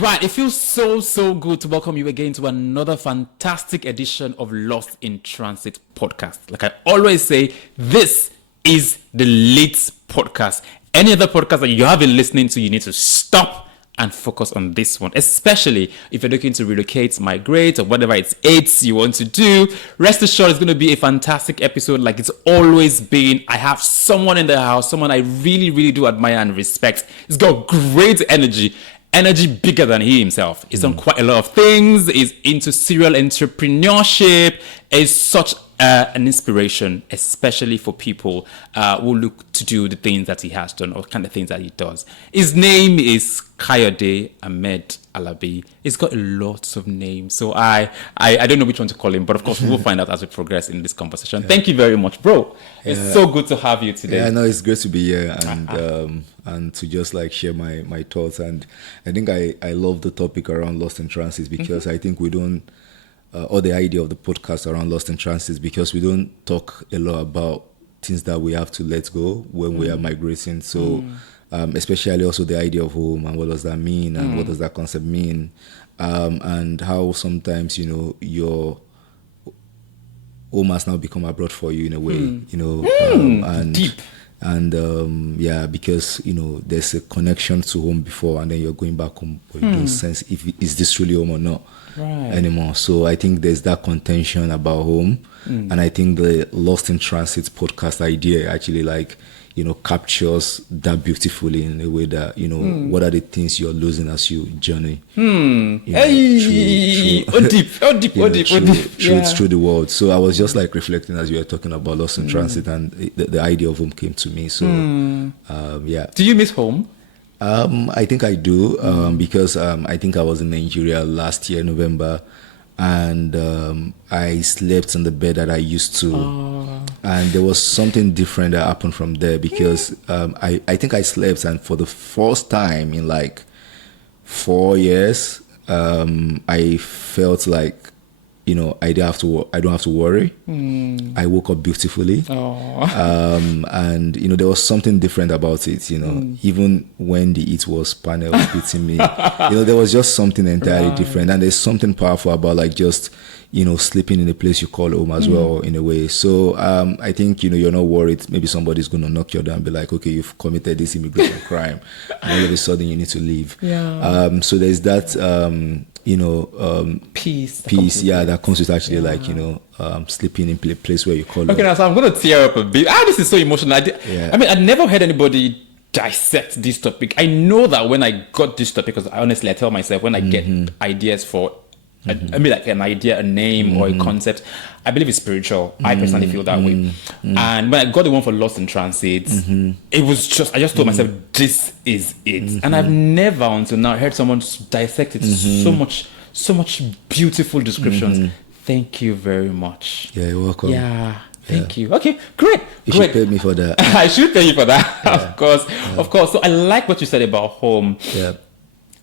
Right, it feels so good to welcome you again to another fantastic edition of Lost in Transit podcast. Like I always say, this is the Leeds podcast. Any other podcast that you have been listening to, you need to stop and focus on this one, especially if you're looking to relocate, migrate, or whatever it's you want to do. Rest assured, it's going to be a fantastic episode like it's always been. I have someone in the house, someone I really do admire and respect. He's got great energy bigger than he himself. He's done quite a lot of things. He's into serial entrepreneurship. Is such an inspiration, especially for people who look to do the things that he has done or kind of things that he does. His name is Kayode Ahmed Alabi. He's got lots of names, so I don't know which one to call him, but of course we will find out as we progress in this conversation. Thank you very much, bro. It's so good to have you today. Yeah, no, it's great to be here and to just like share my thoughts. And I think I love the topic around Lost in Transit because I think we don't, or the idea of the podcast around Lost in Transit, because we don't talk a lot about things that we have to let go when we are migrating. So especially also the idea of home and what does that mean and what does that concept mean, and how sometimes, you know, your home has now become abroad for you in a way, you know, and deep. And yeah, because you know there's a connection to home before, and then you're going back home, but you don't sense if is this really home or not anymore. So I think there's that contention about home, and I think the Lost in Transit podcast idea actually, like, you know, captures that beautifully in a way that, you know, what are the things you're losing as you journey. You know, deep. Through the world. So I was just like reflecting as you were talking about Lost in Transit, and the idea of home came to me. So yeah. Do you miss home? I think I do, because I think I was in Nigeria last year, November, and I slept on the bed that I used to, and there was something different that happened from there because I think I slept, and for the first time in like 4 years, I felt like, you know, I don't have to worry. I woke up beautifully. And you know, there was something different about it, you know, even when the heat was panel beating me, you know, there was just something entirely different. And there's something powerful about like just, you know, sleeping in a place you call home as well, in a way. So I think, you know, you're not worried maybe somebody's going to knock you down and be like, okay, you've committed this immigration crime, and all of a sudden you need to leave. So there's that you know, peace, that comes with actually like, you know, sleeping in a place where you call home. Okay, now so I'm going to tear up a bit. This is so emotional. I mean, I've never heard anybody dissect this topic. I know that when I got this topic, because honestly, I tell myself when I get ideas for, I mean, like an idea, a name, or a concept, I believe it's spiritual. I personally feel that way. And when I got the one for Lost in Transit, it was just, I just told myself, this is it. And I've never until now heard someone dissect it so much beautiful descriptions. Thank you very much. Yeah, you're welcome. Yeah. Thank you. Okay, great. You should pay me for that. I should pay you for that, of course. So I like what you said about home. Yeah.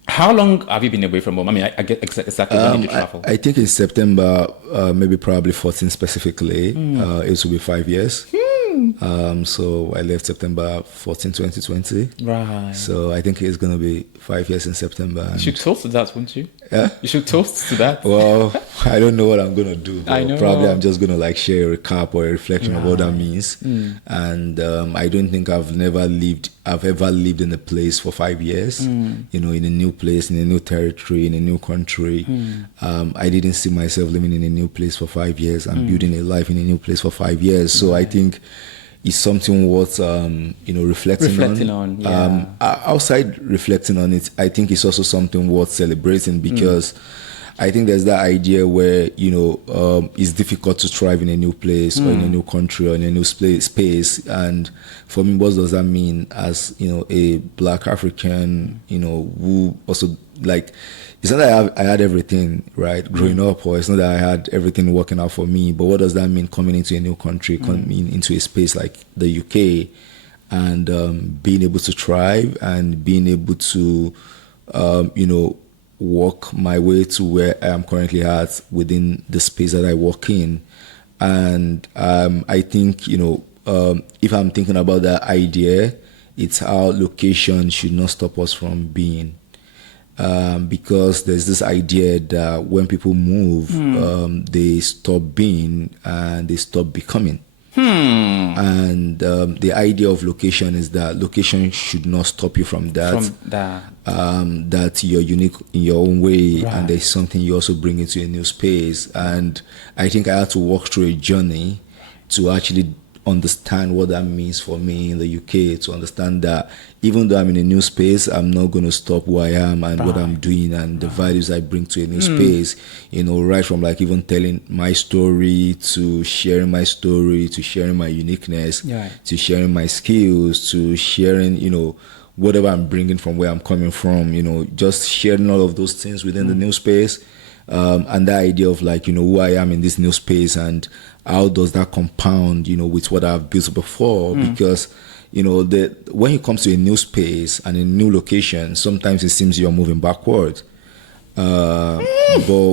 How long have you been away from home? I mean, I get exactly when did you travel? I think in September, maybe probably 14 specifically. It will be 5 years. So I left September 14, 2020. Right. So I think it's going to be 5 years in September. You should toast to that, wouldn't you? Yeah? You should toast to that. Well, I don't know what I'm going to do. I know. Probably I'm just going to like share a recap or a reflection of what that means. And I don't think I've ever lived in a place for 5 years, you know, in a new place, in a new territory, in a new country. I didn't see myself living in a new place for 5 years and building a life in a new place for 5 years. So I think it's something worth, you know, reflecting on. Yeah. Outside reflecting on it, I think it's also something worth celebrating because I think there's that idea where, you know, it's difficult to thrive in a new place or in a new country or in a new space. And for me, what does that mean as, you know, a Black African, you know, who also like, it's not that I had everything, right, growing up, or it's not that I had everything working out for me, but what does that mean coming into a new country, coming into a space like the UK and being able to thrive and being able to, you know, work my way to where I am currently at within the space that I work in. And I think, you know, if I'm thinking about that idea, it's how location should not stop us from being. because there's this idea that when people move, they stop being and they stop becoming. And the idea of location is that location should not stop you from that. That you're unique in your own way, and there's something you also bring into a new space. And I think I had to walk through a journey to actually understand what that means for me in the UK, to understand that even though I'm in a new space, I'm not going to stop who I am and what I'm doing and the values I bring to a new space, right from like even telling my story to sharing my story to sharing my uniqueness to sharing my skills to sharing, whatever I'm bringing from where I'm coming from, just sharing all of those things within the new space. And the idea of like, who I am in this new space and how does that compound, with what I've built before? Because, when it comes to a new space and a new location, sometimes it seems you're moving backward. But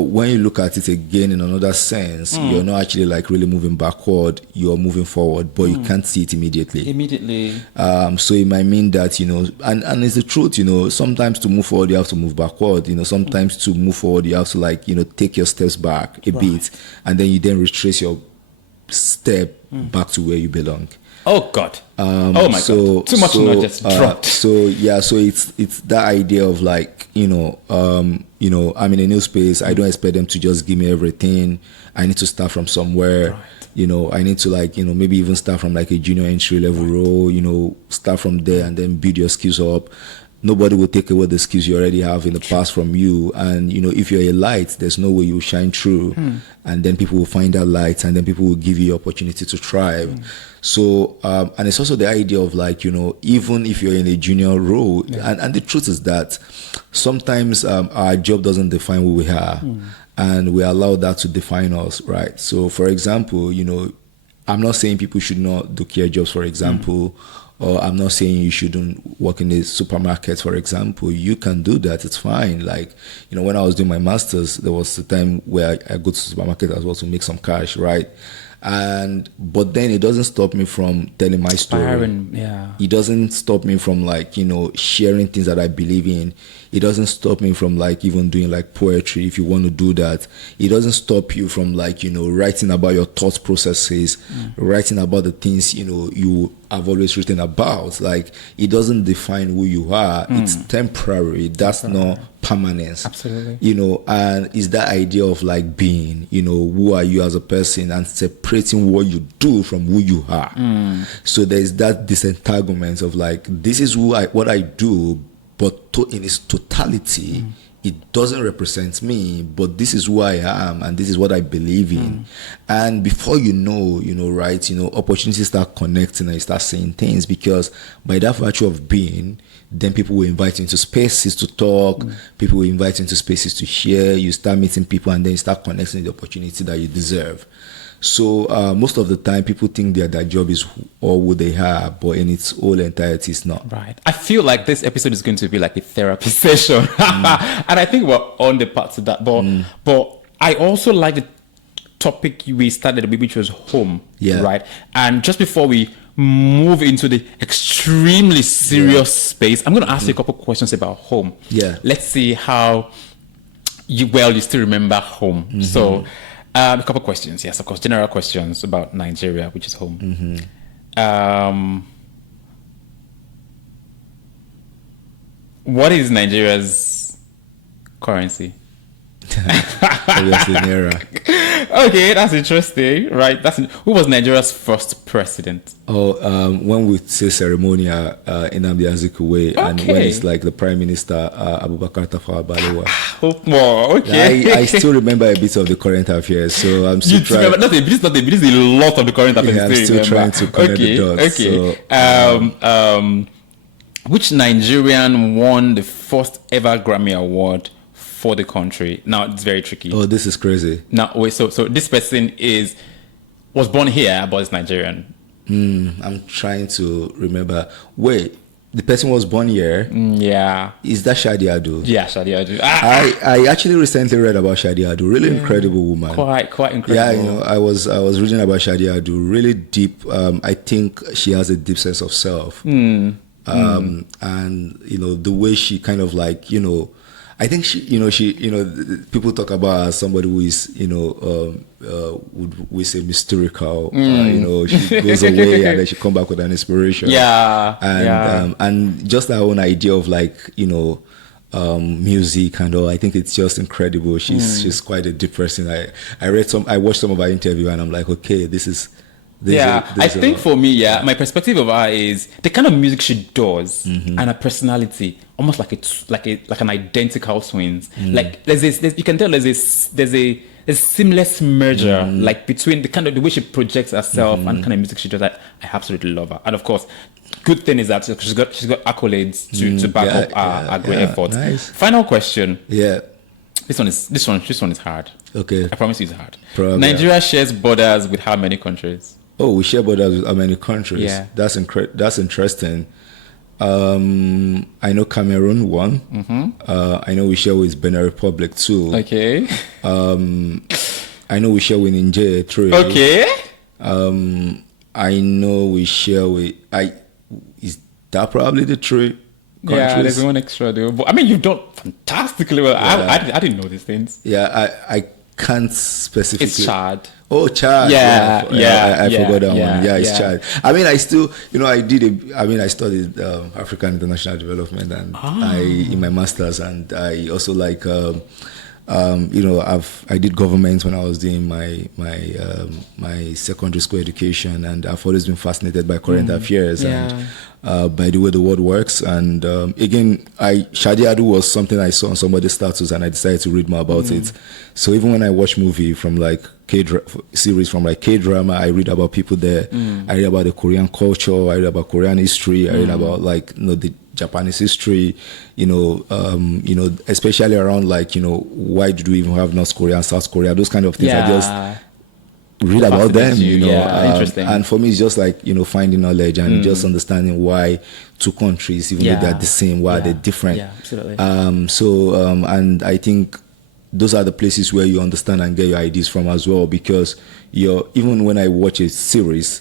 when you look at it again in another sense, you're not actually like really moving backward, you're moving forward, but you can't see it immediately. So it might mean that, and it's the truth, sometimes to move forward, you have to move backward, sometimes to move forward, you have to like, take your steps back a bit, and then you then retrace your step back to where you belong. Oh God! Oh my God! Too much knowledge just dropped. So it's that idea of like I'm in a new space. I don't expect them to just give me everything. I need to start from somewhere. I need to like maybe even start from like a junior entry level role. Start from there and then build your skills up. Nobody will take away the skills you already have in the past from you. And, if you're a light, there's no way you shine through. And then people will find that light and then people will give you opportunity to thrive. So, and it's also the idea of like, even if you're in a junior role, and the truth is that sometimes our job doesn't define who we are. And we allow that to define us, right? So, for example, I'm not saying people should not do care jobs, for example, or I'm not saying you shouldn't work in the supermarket, for example. You can do that. It's fine. Like, when I was doing my master's, there was a time where I go to the supermarket as well to make some cash, right? But then it doesn't stop me from telling my story. It doesn't stop me from like, sharing things that I believe in. It doesn't stop me from like even doing like poetry if you want to do that. It doesn't stop you from like, writing about your thought processes, writing about the things, you have always written about. Like, it doesn't define who you are. It's temporary. That's not permanence. Absolutely. And it's that idea of like being, who are you as a person and separating what you do from who you are. So there's that disentanglement of like, this is what I do, but in its totality, it doesn't represent me, but this is who I am and this is what I believe in. And before you know, right, opportunities start connecting and you start saying things, because by that virtue of being, then people will invite you into spaces to talk, people will invite you into spaces to share, you start meeting people and then you start connecting the opportunity that you deserve. So most of the time, people think that their job is all what they have, but in its whole entirety, it's not. Right. I feel like this episode is going to be like a therapy session, and I think we're on the path to that. But I also like the topic we started with, which was home. Right. And just before we move into the extremely serious space, I'm going to ask you a couple questions about home. Let's see how you still remember home. So. A couple questions, yes, of course. General questions about Nigeria, which is home. What is Nigeria's currency? Obviously, Naira. Okay, that's interesting, right? Who was Nigeria's first president? When we say ceremonial, Nnamdi Azikiwe, and when it's like the Prime Minister, Abubakar Tafawa Balewa. Okay. I still remember a bit of the current affairs, so I'm still trying. This is a lot of the current affairs. I'm still trying to connect the dots. Okay. Which Nigerian won the first ever Grammy Award for the country? Now it's very tricky. Oh, this is crazy. Now wait, so this person was born here but is Nigerian. I'm trying to remember. Wait, the person was born here? Yeah. Is that Shadi Adu? Yeah, Shadi Adu. I actually recently read about Shadi Adu. Really incredible woman. Quite incredible. Yeah, I was reading about Shadi Adu. Really deep. I think she has a deep sense of self. And the way she kind of like I think people talk about her as somebody who is, would we say mystical. She goes away and then she come back with an inspiration. Yeah. And just her own idea of like, music and all. I think it's just incredible. She's quite a deep person. I watched some of her interview and I'm like, okay, I think for me, my perspective of her is the kind of music she does and her personality, almost like an identical twins. Like there's you can tell there's a seamless merger, like between the way she projects herself and the kind of music she does. I absolutely love her, and of course, good thing is that she's got accolades to back up her great efforts. Nice. Final question. Yeah. This one is hard. Okay. I promise you it's hard. Probably. Nigeria shares borders with how many countries? Oh, we share borders with how many countries? Yeah. That's interesting. I know Cameroon one. I know we share with Benin Republic too. Okay. I know we share with Niger 3. Okay. I know we share with is that probably the 3 countries? Yeah, there's one extra though. But I mean, you've done fantastically well. Yeah. I didn't know these things. Yeah, I can't specifically. It's Chad. Oh, Chad. Yeah. I forgot that one. Yeah, it's Chad. I mean, I still, I studied African International Development and in my master's, and I also like, I did government when I was doing my secondary school education, and I've always been fascinated by current affairs and by the way the world works. And again, Shadi Adu was something I saw on somebody's status, and I decided to read more about it. So even when I watch movie from like series from like K-drama, I read about people there. I read about the Korean culture. I read about Korean history. I read about like the Japanese history. Especially around like why do we even have North Korea and South Korea? Those kind of things. I just read about them. Interesting. And for me, it's just like finding knowledge and just understanding why two countries, even though they're the same, why they're different. Yeah, absolutely. And I think those are the places where you understand and get your ideas from as well, because even when I watch a series,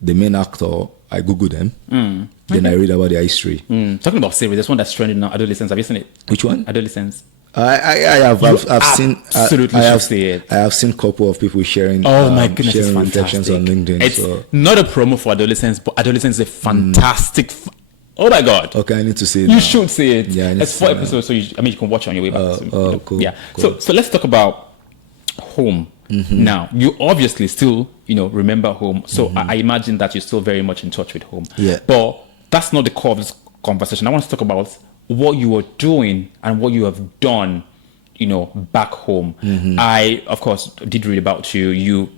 the main actor, I Google them, then I read about their history. Talking about series, there's one that's trending now, Adolescence. Have you seen it? Which one? Adolescence. I've seen. Absolutely, see it. I have seen a couple of people sharing. Oh my goodness, sharing it's reflections fantastic on LinkedIn. It's not a promo for Adolescence, but Adolescence is a fantastic. Oh my God! Okay, I need to see it. You should see it. Yeah, it's 4 episodes, so you can watch it on your way back. Cool. Yeah. Cool. So let's talk about home. Now, you obviously still remember home. So I imagine that you're still very much in touch with home. Yeah. But that's not the core of this conversation. I want to talk about what you are doing and what you have done, back home. I, of course, did read about you.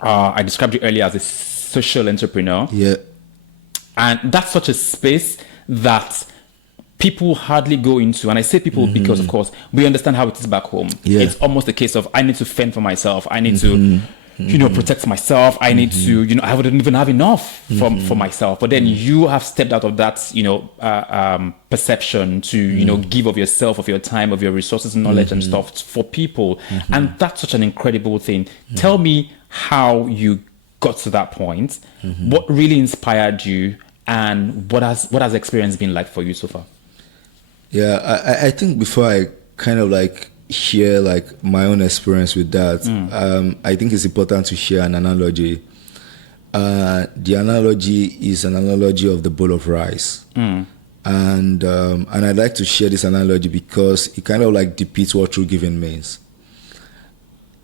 I described you earlier as a social entrepreneur. Yeah. And that's such a space that people hardly go into. And I say people because, of course, we understand how it is back home. Yeah. It's almost a case of I need to fend for myself. I need to, protect myself. I need to, I wouldn't even have enough for myself. But then you have stepped out of that, perception to, give of yourself, of your time, of your resources, knowledge and stuff for people. And that's such an incredible thing. Tell me how you got to that point. What really inspired you, and what has the experience been like for you so far? Yeah, I think before I kind of like share like my own experience with that, I think it's important to share an analogy. The analogy is an analogy of the bowl of rice. And I'd like to share this analogy because it kind of like depicts what true giving means.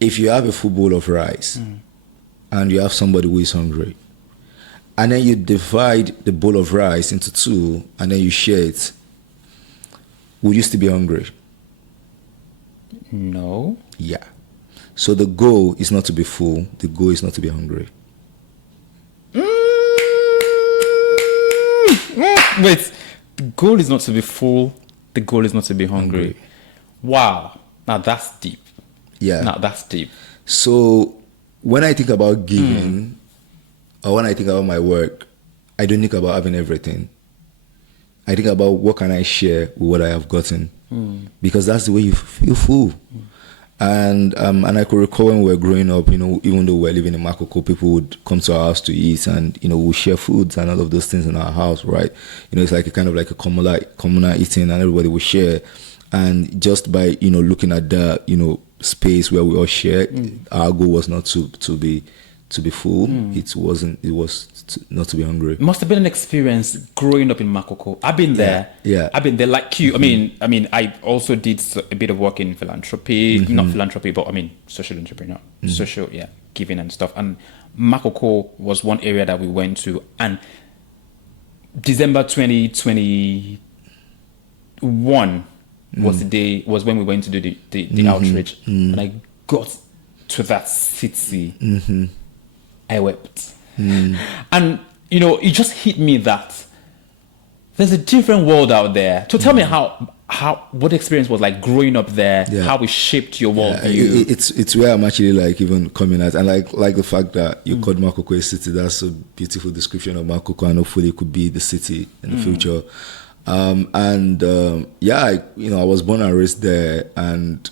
If you have a full bowl of rice and you have somebody who is hungry, and then you divide the bowl of rice into two and then you share it, would you still be hungry? No. Yeah. So the goal is not to be full. The goal is not to be hungry. Wait. The goal is not to be full. The goal is not to be hungry. Wow. Now that's deep. Yeah. Now that's deep. So when I think about giving, or when I think about my work, I don't think about having everything. I think about what can I share with what I have gotten, because that's the way you feel full. And I could recall when we were growing up, even though we were living in Makoko, people would come to our house to eat, and we'll share foods and all of those things in our house, right? It's like a kind of like a communal eating, and everybody will share. And just by, looking at the, space where we all share, our goal was not to be full. It was not to be hungry. It must have been an experience growing up in Makoko. I've been there. Yeah. I've been there like you. I mean, I also did a bit of work in philanthropy, not philanthropy, but social entrepreneur, social, giving and stuff. And Makoko was one area that we went to. And December 2021 was when we went to do the outreach. And I got to that city. I wept. And, it just hit me that there's a different world out there. So tell me what the experience was like growing up there, how it shaped your worldview. It's where I'm actually like even coming at, and like the fact that you called Makoko a city. That's a beautiful description of Makoko, and hopefully it could be the city in the future. I was born and raised there, and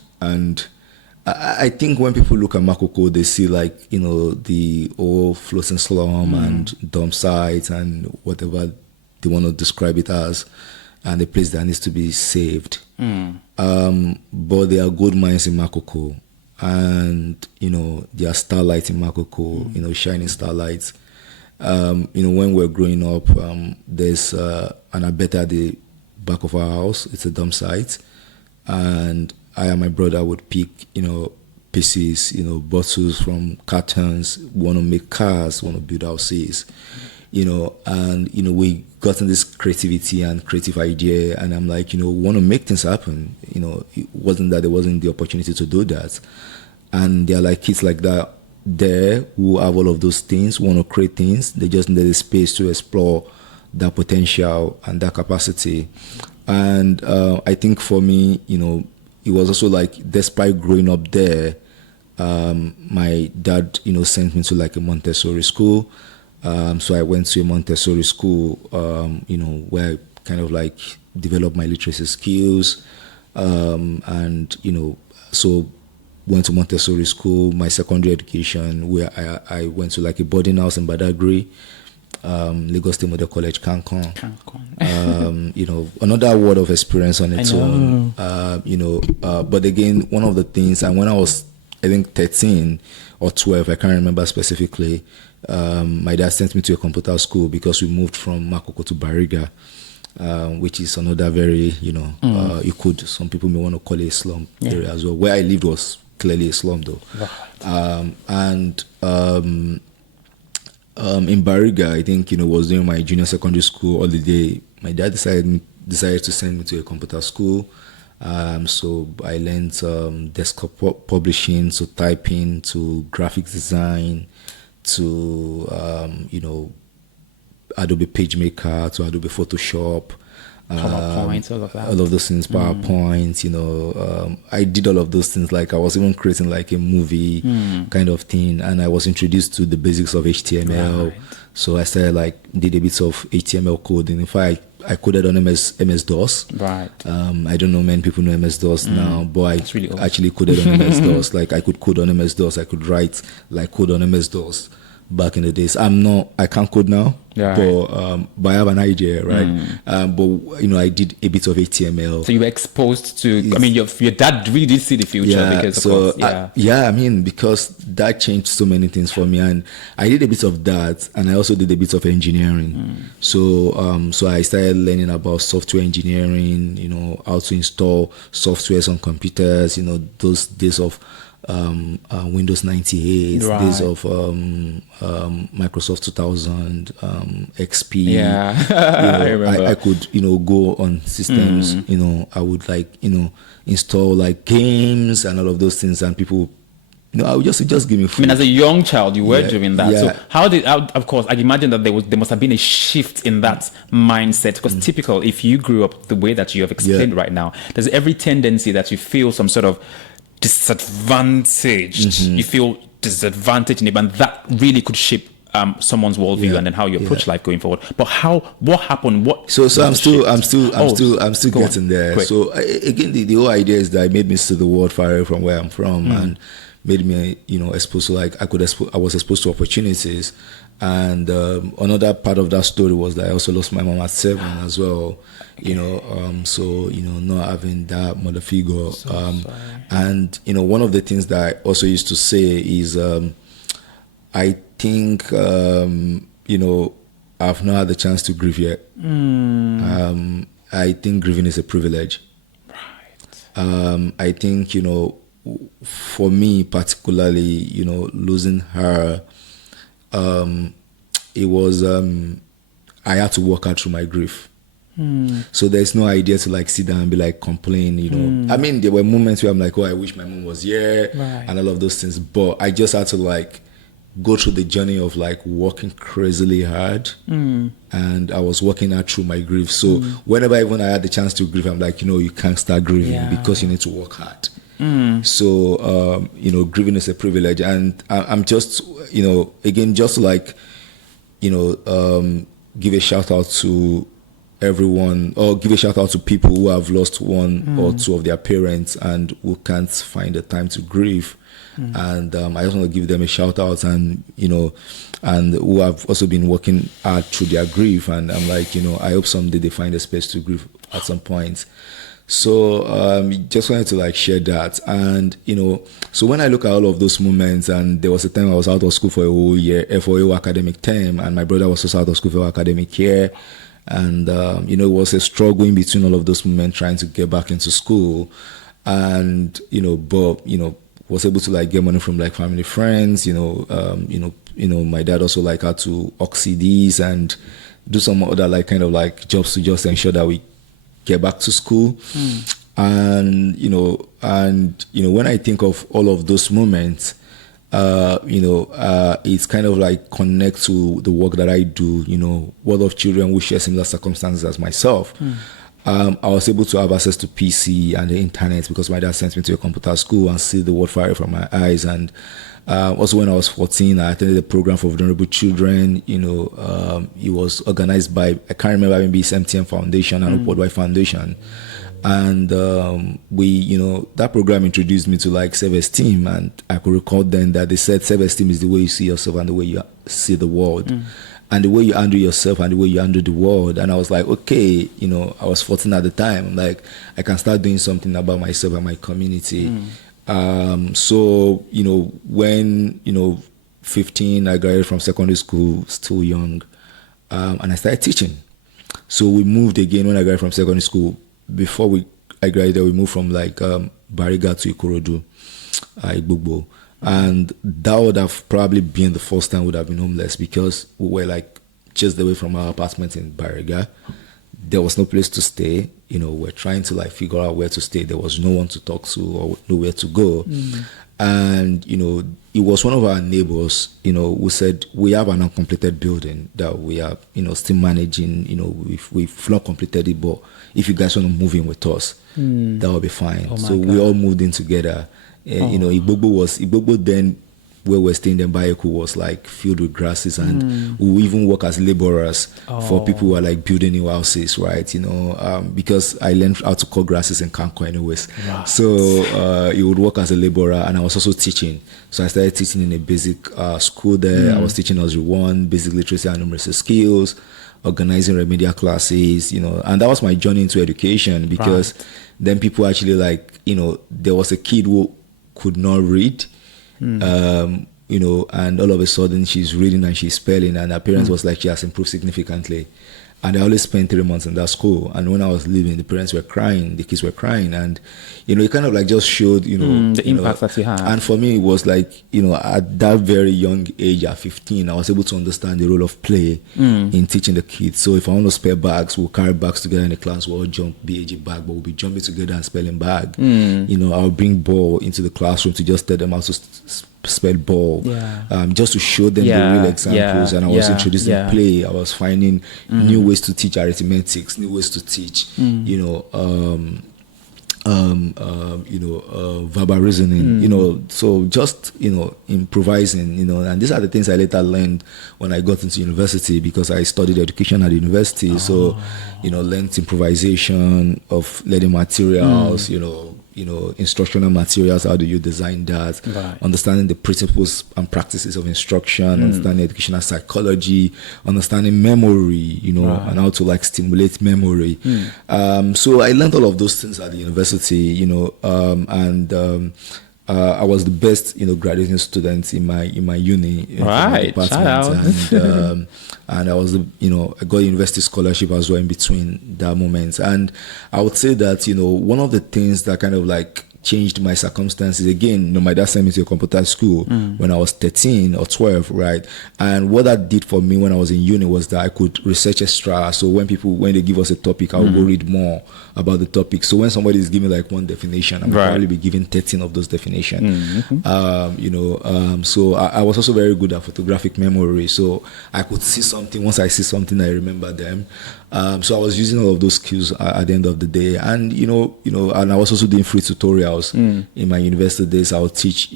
I think when people look at Makoko, they see like, the old floating slum and dump sites and whatever they want to describe it as, and a place that needs to be saved. But there are gold mines in Makoko, and, there are starlights in Makoko, shining starlights. When we're growing up, there's an abeta at the back of our house. It's a dump site, and I and my brother would pick, pieces, bottles from cartons, want to make cars, want to build houses, and, we got in this creativity and creative idea, and I'm like, want to make things happen. It wasn't that there wasn't the opportunity to do that. And there are like kids like that there who have all of those things, want to create things. They just need a space to explore that potential and that capacity. And I think for me, it was also like, despite growing up there, my dad, sent me to like a Montessori school. So I went to a Montessori school, where I kind of like developed my literacy skills. And, so went to Montessori school, my secondary education, where I went to like a boarding house in Badagry, Lagos State Model College, Cancun. Another world of experience on its own. But again, one of the things, and when I was, I think 13 or 12, I can't remember specifically, my dad sent me to a computer school because we moved from Makoko to Bariga, which is another very, some people may want to call it a slum area as well. Where I lived was clearly a slum though. Right. In Bariga, I think, was doing my junior secondary school holiday. My dad decided to send me to a computer school. So I learned desktop publishing, to typing, to graphic design, to Adobe PageMaker, to Adobe Photoshop, PowerPoint, all of that. All of those things, PowerPoint, I did all of those things. Like I was even creating like a movie kind of thing, and I was introduced to the basics of HTML. Right. So I started did a bit of HTML coding. In fact, I coded on MS-DOS. Right. I don't know many people know MS-DOS now, but I actually coded on MS-DOS. Like I could code on MS-DOS. I could write code on MS-DOS back in the days. I can't code now, but I have an idea, right? But I did a bit of HTML. So you were exposed to. Your dad really did see the future because of course, because that changed so many things for me, and I did a bit of that, and I also did a bit of engineering. So I started learning about software engineering. How to install softwares on computers. Those days of Windows 98, days of Microsoft 2000, XP. I remember. I could, go on systems. I would install games and all of those things, and people, I would just give me food. As a young child, you were doing that. Yeah. So of course, I'd imagine that there must have been a shift in that mindset, because typical, if you grew up the way that you have explained right now, there's every tendency that you feel some sort of disadvantaged. You feel disadvantaged in it, and that really could shape someone's worldview and then how you approach life going forward. But what happened? So I'm still getting there. Quick. So again, the whole idea is that it made me see the world far away from where I'm from, and made me exposed to I was exposed to opportunities, And another part of that story was that I also lost my mom at 7 as well. You know, so not having that mother figure. And one of the things that I also used to say is, I think I've not had the chance to grieve yet. I think grieving is a privilege. Right. I think for me particularly, losing her, it was I had to work out through my grief. So there's no idea to like sit down and be like complain. I mean, there were moments where I'm like, oh, I wish my mom was here, and all of those things, but I just had to like go through the journey of like working crazily hard, and I was working out through my grief. So whenever even I had the chance to grieve, I'm like, you can't start grieving because you need to work hard. So grieving is a privilege, and I'm just again just to like give a shout out to everyone, or give a shout out to people who have lost one or two of their parents and who can't find the time to grieve. And I just want to give them a shout out, and and who have also been working hard through their grief. And I'm like, I hope someday they find a space to grieve at some point. So just wanted to like share that. And so when I look at all of those moments, and there was a time I was out of school for a whole year, for a whole academic term, and my brother was also out of school for academic year. And it was a struggle in between all of those moments, trying to get back into school. And but was able to like get money from like family, friends. My dad also like had to oxy and do some other like kind of like jobs to just ensure that we get back to school. And when I think of all of those moments, it's kind of like connect to the work that I do. World of Children who share similar circumstances as myself. I was able to have access to PC and the internet because my dad sent me to a computer school and see the world fire from my eyes. And also when I was 14, I attended a program for vulnerable children. It was organized by, I can't remember, maybe it's MTN Foundation and Upward Y Foundation. And that program introduced me to like self-esteem. And I could recall then that they said self-esteem is the way you see yourself and the way you see the world. And the way you handle yourself and the way you handle the world. And I was like, okay, I was 14 at the time. Like, I can start doing something about myself and my community. So, when, 15, I graduated from secondary school, still young. And I started teaching. So we moved again when I graduated from secondary school. Before I graduated, we moved from like Bariga to Ikorodu, Igbogbo. And that would have probably been the first time we would have been homeless, because we were like just away from our apartment in Bariga. There was no place to stay. We're trying to like figure out where to stay. There was no one to talk to or nowhere to go. And, it was one of our neighbors, who said, we have an uncompleted building that we are, still managing. We've not completed it, but if you guys want to move in with us, that will be fine. So we all moved in together. Igbogbo then, where we're staying in Bayeku, was like filled with grasses, and we even work as laborers for people who are like building new houses, right? Because I learned how to cut grasses in Kanko anyways. Right. So you would work as a laborer, and I was also teaching. So I started teaching in a basic school there. I was teaching Nursery 1, basic literacy and numeracy skills, organizing remedial classes, and that was my journey into education, because then people actually like, there was a kid who could not read, and all of a sudden she's reading and she's spelling, and her parents was like, she has improved significantly. And I only spent 3 months in that school, and when I was leaving, the parents were crying, the kids were crying, and it kind of like just showed the impact that you had. And for me, it was like at that very young age, at 15, I was able to understand the role of play in teaching the kids. So if I want to spell bags, we'll carry bags together in the class. We'll all jump BAG bag, but we'll be jumping together and spelling bag. I'll bring ball into the classroom to just tell them how to spell ball, just to show them the real examples. And I was introducing play. I was finding new ways to teach arithmetics, new ways to teach, verbal reasoning, so just, improvising, and these are the things I later learned when I got into university, because I studied education at university. So, learned improvisation of learning materials, instructional materials. How do you design that? Right. Understanding the principles and practices of instruction, understanding educational psychology, understanding memory, Right. and how to like stimulate memory. So I learned all of those things at the university, I was the best, graduating student in my uni in my Right, shout out. and I was I got a university scholarship as well in between that moment. And I would say that one of the things that kind of like changed my circumstances again, my dad sent me to a computer school when I was 13 or 12, right? And what that did for me when I was in uni was that I could research extra. So when they give us a topic, I'll go read more about the topic. So when somebody is giving like one definition, I'm probably be giving 13 of those definitions. So I was also very good at photographic memory. So I could see something. Once I see something, I remember them. So I was using all of those skills at the end of the day. And, and I was also doing free tutorials in my university days. I would teach,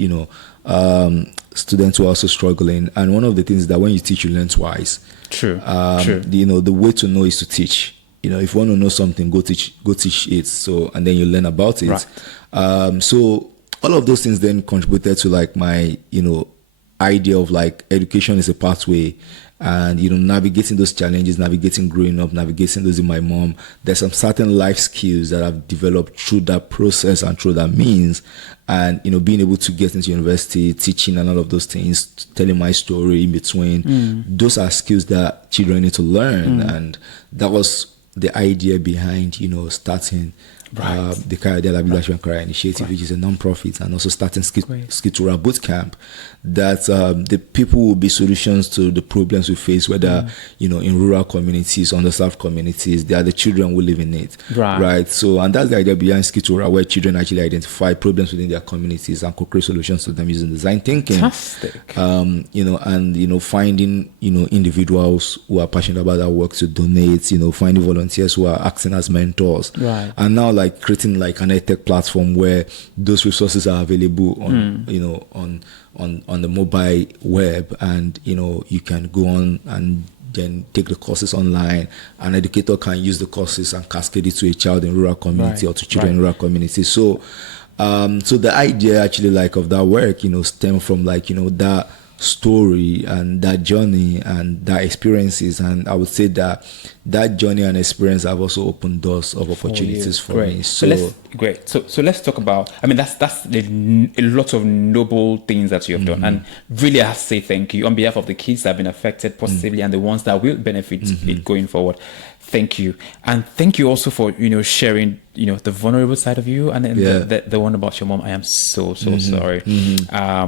students who are also struggling. And one of the things is that when you teach, you learn twice. True. The way to know is to teach. If you want to know something, go teach it. So, and then you learn about it. Right. So all of those things then contributed to like my, idea of like education is a pathway. And navigating those challenges, navigating growing up, navigating losing my mom, there's some certain life skills that I've developed through that process and through that means. And being able to get into university, teaching and all of those things, telling my story in between, those are skills that children need to learn. And that was the idea behind starting the Career Leadership and Career Initiative, which is a non-profit, and also starting Skitura Bootcamp, that the people will be solutions to the problems we face, whether in rural communities, underserved communities. They are the children who live in it, right? So, and that's the idea behind Skitura, where children actually identify problems within their communities and co-create solutions to them using design thinking. Fantastic. And finding individuals who are passionate about that work to donate. Finding volunteers who are acting as mentors, right? And now like creating like an edtech platform where those resources are available on on the mobile web, and you can go on and then take the courses online. An educator can use the courses and cascade it to a child in rural community or to children in rural community. So so the idea actually like of that work stem from like that story and that journey and that experiences. And I would say that journey and experience have also opened doors of opportunities for me. So let's talk about, that's a lot of noble things that you have done, and really I have to say thank you on behalf of the kids that have been affected positively and the ones that will benefit it going forward. Thank you. And thank you also for sharing the vulnerable side of you, and then the one about your mom. I am so sorry. I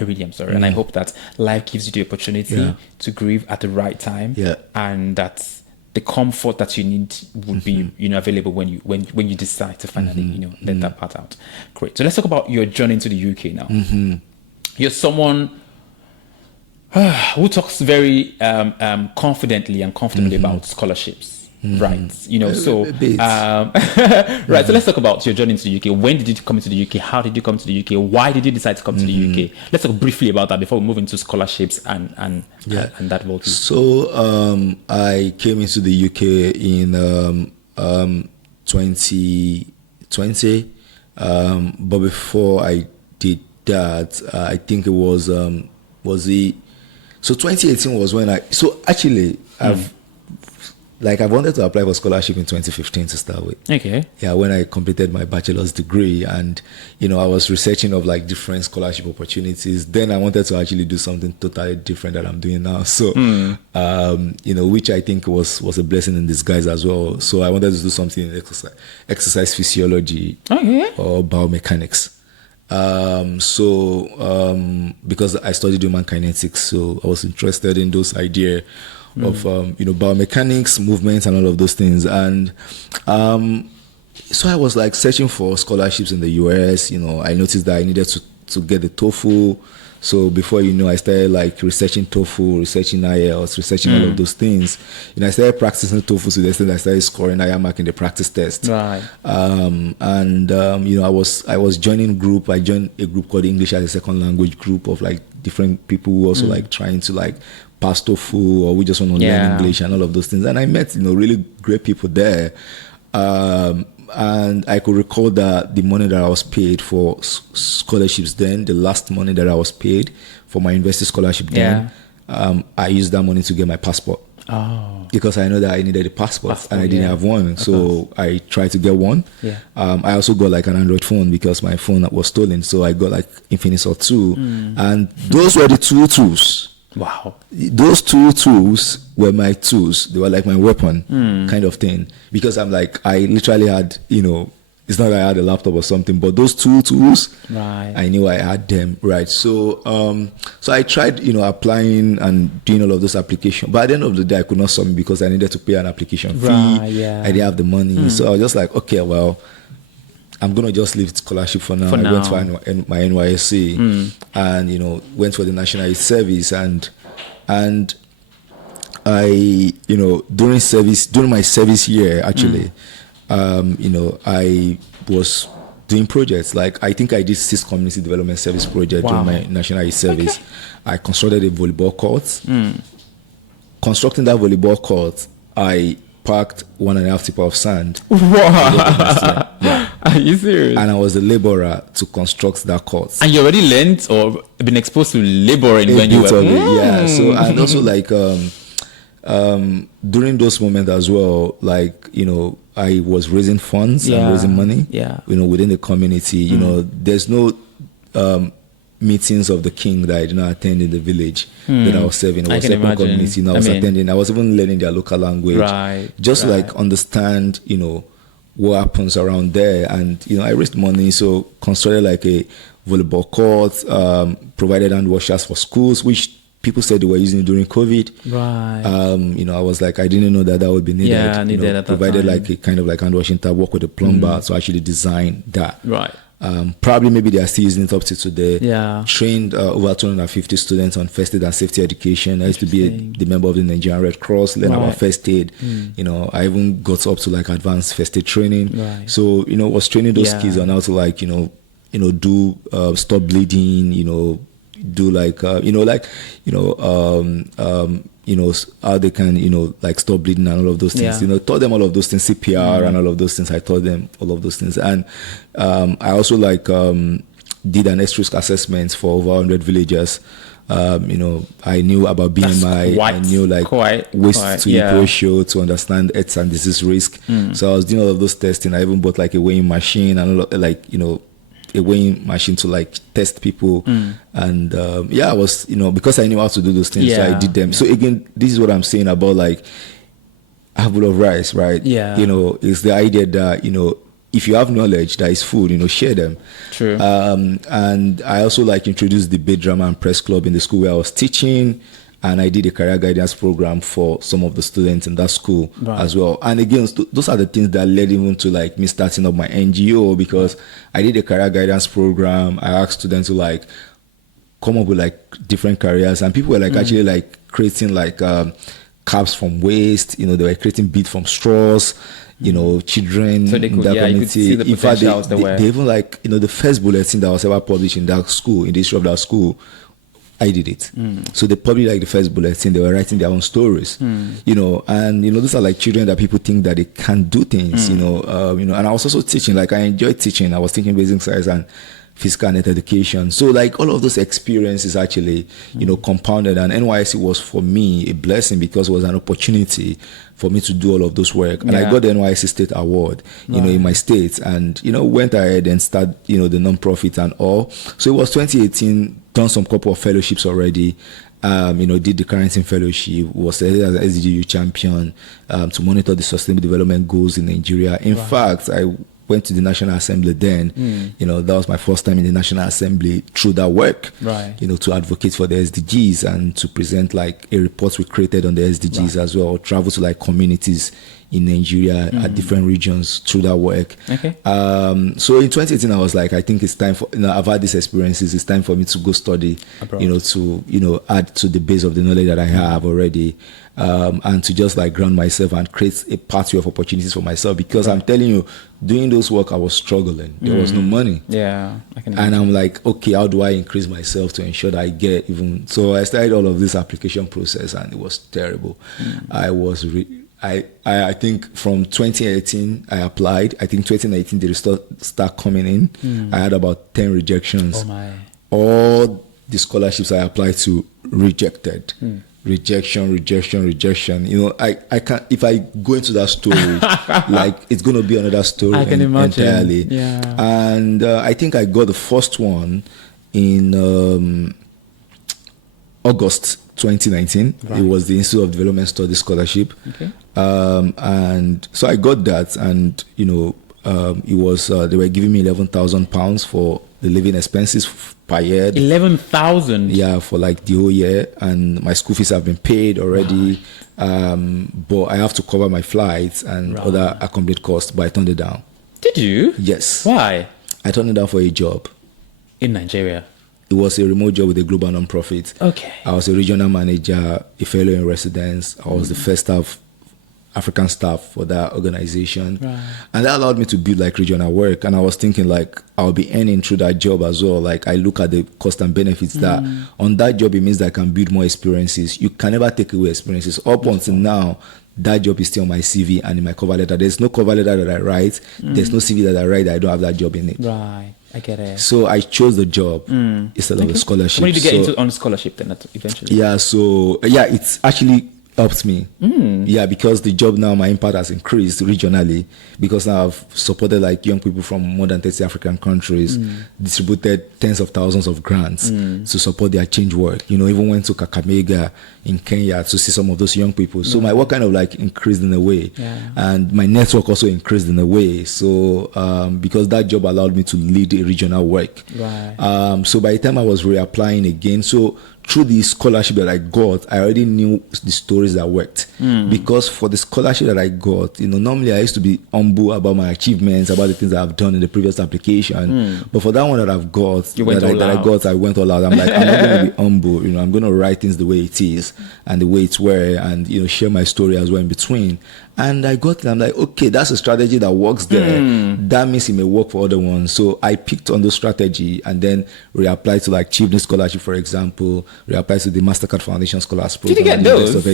really am sorry. And I hope that life gives you the opportunity to grieve at the right time, and that the comfort that you need would be available when you decide to finally let that part out. Great. So let's talk about your journey into the UK now. You're someone who talks very confidently and comfortably about scholarships, right? So right. So let's talk about your journey into the UK. When did you come into the UK? How did you come to the UK? Why did you decide to come to the UK? Let's talk briefly about that before we move into scholarships and that world. So I came into the UK in 2020, but before I did that, I think it was So 2018 was when I wanted to apply for scholarship in 2015 to start with. Okay. Yeah, when I completed my bachelor's degree, and I was researching of like different scholarship opportunities. Then I wanted to actually do something totally different that I'm doing now. So, which I think was a blessing in disguise as well. So I wanted to do something in exercise physiology or biomechanics. Because I studied human kinetics, so I was interested in those ideas of biomechanics, movements, and all of those things. And so I was like searching for scholarships in the US. I noticed that I needed to get the TOEFL. So before I started like researching TOEFL, researching IELTS, researching all of those things. I started practicing TOEFL to the extent I started scoring higher mark in the practice test. Right. I was joining a group. I joined a group called English as a Second Language group of like different people who also like trying to like pass TOEFL, or we just want to learn English and all of those things. And I met really great people there. And I could recall that the money that I was paid for scholarships then, the last money that I was paid for my university scholarship then, I used that money to get my passport. Oh. Because I know that I needed a passport and I didn't have one. So I tried to get one. Yeah. I also got like an Android phone because my phone was stolen. So I got like Infinix or 2. And those were the 2 tools. Wow. Those 2 tools were my tools. They were like my weapon kind of thing. Because I'm like, I literally had, it's not that I had a laptop or something, but those 2 tools, I knew I had them, right? So so I tried, applying and doing all of those applications. But at the end of the day, I could not submit because I needed to pay an application fee. I didn't have the money. So I was just like, okay, well, I'm going to just leave scholarship for now. I went for my NYSC and, went for the National Youth Service and I, during my service year, actually, I was doing projects. Like, I think I did 6 community development service projects during my National Youth Service. I constructed a volleyball court. Constructing that volleyball court, I packed 1.5 tip of sand. Wow. Are you serious? And I was the laborer to construct that court. And you already learned or been exposed to laboring when you were... Yeah. So, and also like, during those moments as well, like, I was raising funds and raising money, within the community. There's no meetings of the king that I did not attend in the village that I was serving. I was serving community. I was attending. I was even learning their local language, just like understand, what happens around there. And I raised money, so constructed like a volleyball court, provided hand washers for schools, which people said they were using it during COVID. I was like, I didn't know that would be needed. Yeah, needed at that provided time. like a kind of like hand washing tab, work with a plumber to actually design that. Probably maybe they are still using it up to today. Trained over 250 students on first aid and safety education. I used to be the member of the Nigerian Red Cross, learn about first aid. I even got up to like advanced first aid training. So, was training those kids on how to like, do stop bleeding, do like how they can like stop bleeding and all of those things. Taught them all of those things, CPR and all of those things. I taught them all of those things. And I also like did an risk assessment for over 100 villagers. I knew about BMI. I knew like waist to hip ratio to understand AIDS and disease risk. So I was doing all of those testing. I even bought like a weighing machine and a weighing machine to like test people. And I was, because I knew how to do those things, so I did them. So again, this is what I'm saying about like a bowl of rice, right? It's the idea that, if you have knowledge that is food, share them. True. And I also like introduced the Bay Drama and Press Club in the school where I was teaching. And I did a career guidance program for some of the students in that school as well. And again, those are the things that led even to like me starting up my NGO, because I did a career guidance program. I asked students to like come up with like different careers, and people were like actually like creating like caps from waste. They were creating beads from straws. Children so they could, in that community. You could see the in fact, they even like the first bulletin that was ever published in that school, in the history of that school, I did it. So they probably like the first bulletin, they were writing their own stories, and those are like children that people think that they can't do things, and I was also teaching, like I enjoyed teaching. I was teaching basic science and physical and education. So like all of those experiences actually, compounded, and NYSC was for me a blessing because it was an opportunity for me to do all of those work. And I got the NYSC State Award, in my state, and, went ahead and started, the nonprofit and all. So it was 2018, done some couple of fellowships already. Did the currency fellowship, was selected as an SDGU champion to monitor the sustainable development goals in Nigeria. In fact, I went to the National Assembly then. That was my first time in the National Assembly through that work, to advocate for the SDGs and to present like a report we created on the SDGs as well, travel to like communities in Nigeria at different regions through that work. So in 2018, I was like, I think it's time for, I've had these experiences, it's time for me to go study, abroad. To add to the base of the knowledge that I have already. And to just like ground myself and create a pathway of opportunities for myself, because I'm telling you, doing those work, I was struggling. There was no money. I can imagine. And I'm like, okay, how do I increase myself to ensure that I get even? So I started all of this application process, and it was terrible. I think from 2018 I applied. I think 2019 they start coming in. I had about 10 rejections. Oh my. All the scholarships I applied to rejected. Rejection. You know, I can't, if I go into that story, like it's going to be another story I can imagine. entirely. Yeah. And I think I got the first one in August 2019. Right. It was the Institute of Development Studies Scholarship. Okay. And so I got that, and you know, it was they were giving me £11,000 for the living expenses per year. 11,000. Yeah, for like the whole year, and my school fees have been paid already. But I have to cover my flights and other accompanied costs. But I turned it down. Did you? Yes. Why? I turned it down for a job. In Nigeria. It was a remote job with a global nonprofit. Okay. I was a regional manager, a fellow in residence. I was the first African staff for that organization. Right. And that allowed me to build like regional work. And I was thinking like I'll be earning through that job as well. Like I look at the cost and benefits that on that job, it means that I can build more experiences. You can never take away experiences. Up until now, that job is still on my CV and in my cover letter. There's no cover letter that I write. There's no CV that I write that I don't have that job in it. Right. I get it. So I chose the job instead of a scholarship. When did you get into on scholarship then eventually? Yeah, so yeah, it's actually helped me. Yeah, because the job now, my impact has increased regionally, because now I've supported like young people from more than 30 African countries, distributed tens of thousands of grants to support their change work. You know, even went to Kakamega in Kenya to see some of those young people. So my work kind of like increased in a way, and my network also increased in a way. So because that job allowed me to lead a regional work. Right. So by the time I was reapplying again, so through the scholarship that I got, I already knew the stories that worked. Because for the scholarship that I got, you know, normally I used to be humble about my achievements, about the things that I've done in the previous application. But for that one that I've got, I went all out. I'm like, I'm not going to be humble. You know, I'm going to write things the way it is and the way it's were, and you know, share my story as well in between. And I got it. I'm like, okay, that's a strategy that works there. That means it may work for other ones. So I picked on the strategy and then reapplied to like Chivney Scholarship, for example, reapplied to the MasterCard Foundation Scholars Program. Did you get those?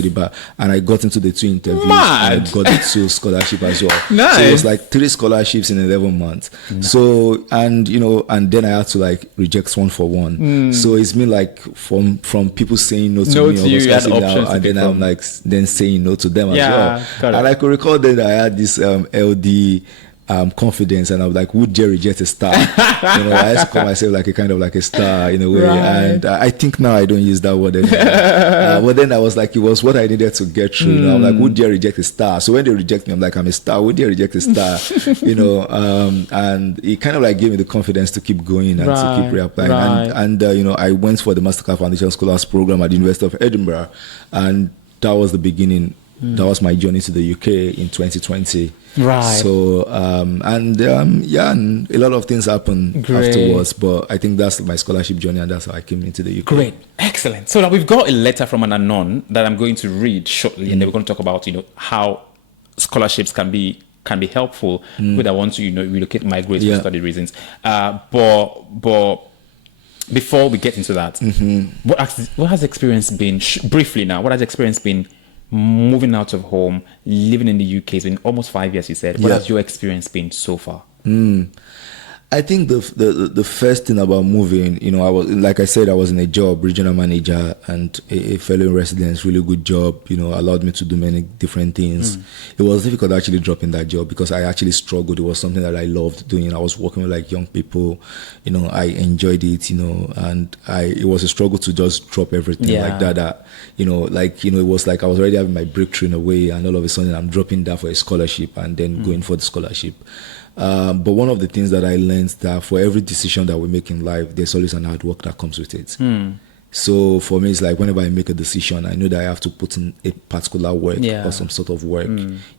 And I got into the 2 interviews. Mad. And I got the 2 scholarship as well. Nice. So it was like 3 scholarships in 11 months. Nice. So, and you know, and then I had to like reject one for one. So it's been like from people saying no to me, you had options and then I'm like then saying no to them as well. Got it. And I could recall that I had this LD confidence, and I was like, would Jerry reject a star? You know, I used to call myself like a kind of like a star in a way. Right. And I think now I don't use that word anymore. But then I was like, it was what I needed to get through. You know, I'm like, would Jerry reject a star? So when they reject me, I'm like, I'm a star. Would Jerry reject a star? You know, and it kind of like gave me the confidence to keep going and to keep reapplying. Right. And you know, I went for the MasterCard Foundation Scholars Program at the University of Edinburgh, and that was the beginning. That was my journey to the UK in 2020. Right. So, and a lot of things happened afterwards, but I think that's my scholarship journey, and that's how I came into the UK. Great. Excellent. So now we've got a letter from an unknown that I'm going to read shortly, and then we're going to talk about, you know, how scholarships can be helpful when I want to, you know, relocate, migrate for study reasons. But before we get into that, what has experience been, briefly now, what has experience been moving out of home, living in the UK? It's been almost 5 years, you said. What has your experience been so far? I think the first thing about moving, you know, I was, like I said, I was in a job, regional manager, and a fellow in residence, really good job, you know, allowed me to do many different things. It was difficult actually dropping that job because I actually struggled. It was something that I loved doing. I was working with like young people, you know, I enjoyed it, you know, and it was a struggle to just drop everything like that, you know, like, you know, it was like I was already having my breakthrough in a way, and all of a sudden I'm dropping that for a scholarship and then going for the scholarship. But one of the things that I learned that for every decision that we make in life, there's always an hard work that comes with it. So for me, it's like whenever I make a decision, I know that I have to put in a particular work or some sort of work,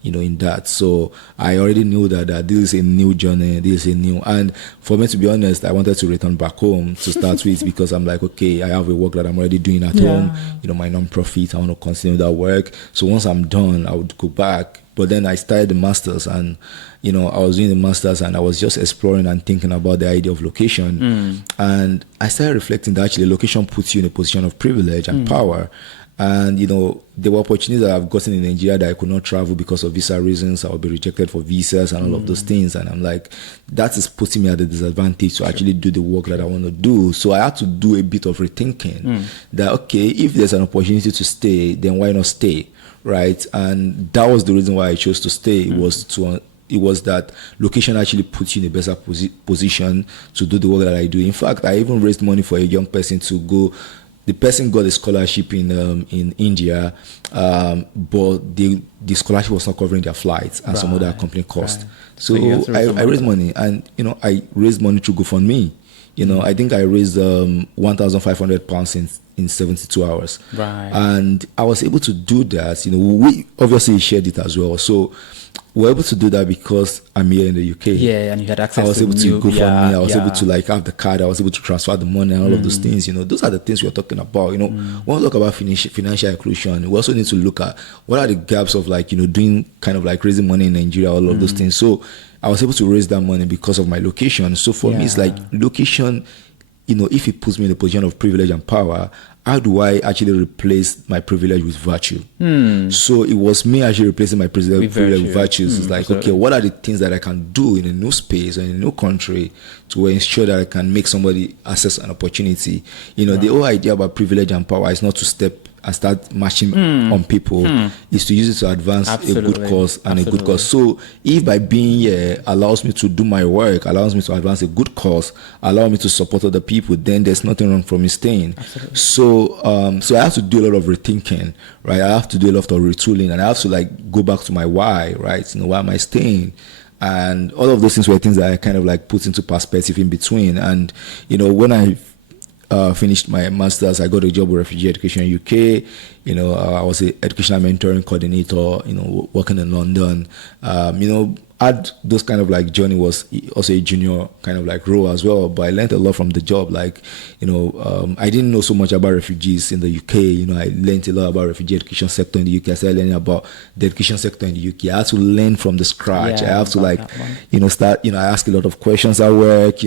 you know, in that. So I already knew that this is a new journey, and for me, to be honest, I wanted to return back home to start with, because I'm like, okay, I have a work that I'm already doing at home, you know, my non-profit, I want to continue that work. So once I'm done, I would go back. But then I started the masters, and I was doing the masters, and I was just exploring and thinking about the idea of location. And I started reflecting that actually location puts you in a position of privilege and power. And there were opportunities that I've gotten in Nigeria that I could not travel because of visa reasons. I would be rejected for visas and all of those things. And I'm like, that is putting me at a disadvantage to actually do the work that I want to do. So I had to do a bit of rethinking that, okay, if there's an opportunity to stay, then why not stay, right? And that was the reason why I chose to stay. It was that location actually puts you in a better position to do the work that I do. In fact, I even raised money for a young person to go. The person got a scholarship in India, but the scholarship was not covering their flights and some other company cost. So I raised money, and I raised money through GoFundMe. I think I raised £1,500 in 72 hours. Right. And I was able to do that. We obviously shared it as well. So we're able to do that because I'm here in the UK. Yeah, and you had access. I was able to go for me. I was able to have the card. I was able to transfer the money and all of those things. Those are the things we're talking about. When we talk about financial inclusion, we also need to look at what are the gaps of doing kind of raising money in Nigeria, all of those things. So I was able to raise that money because of my location. So for me, it's location. If it puts me in a position of privilege and power, how do I actually replace my privilege with virtue? So it was me actually replacing my privilege with virtues. It's okay, what are the things that I can do in a new space or in a new country to ensure that I can make somebody access an opportunity? The whole idea about privilege and power is not to step and start marching on people, is to use it to advance a good cause and a good cause. So if by being here allows me to do my work, allows me to advance a good cause, allow me to support other people, then there's nothing wrong for me staying. So I have to do a lot of rethinking, right? I have to do a lot of retooling, and I have to go back to my why, right? Why am I staying? And all of those things were things that I kind of put into perspective in between. And when I finished my master's, I got a job with Refugee Education UK. I was an educational mentoring coordinator, working in London. Had those kind of journey, was also a junior kind of role as well, but I learned a lot from the job. I didn't know so much about refugees in the UK. I learned a lot about refugee education sector in the UK. I started learning about the education sector in the UK. I had to learn from the scratch. I have to start, I ask a lot of questions at work.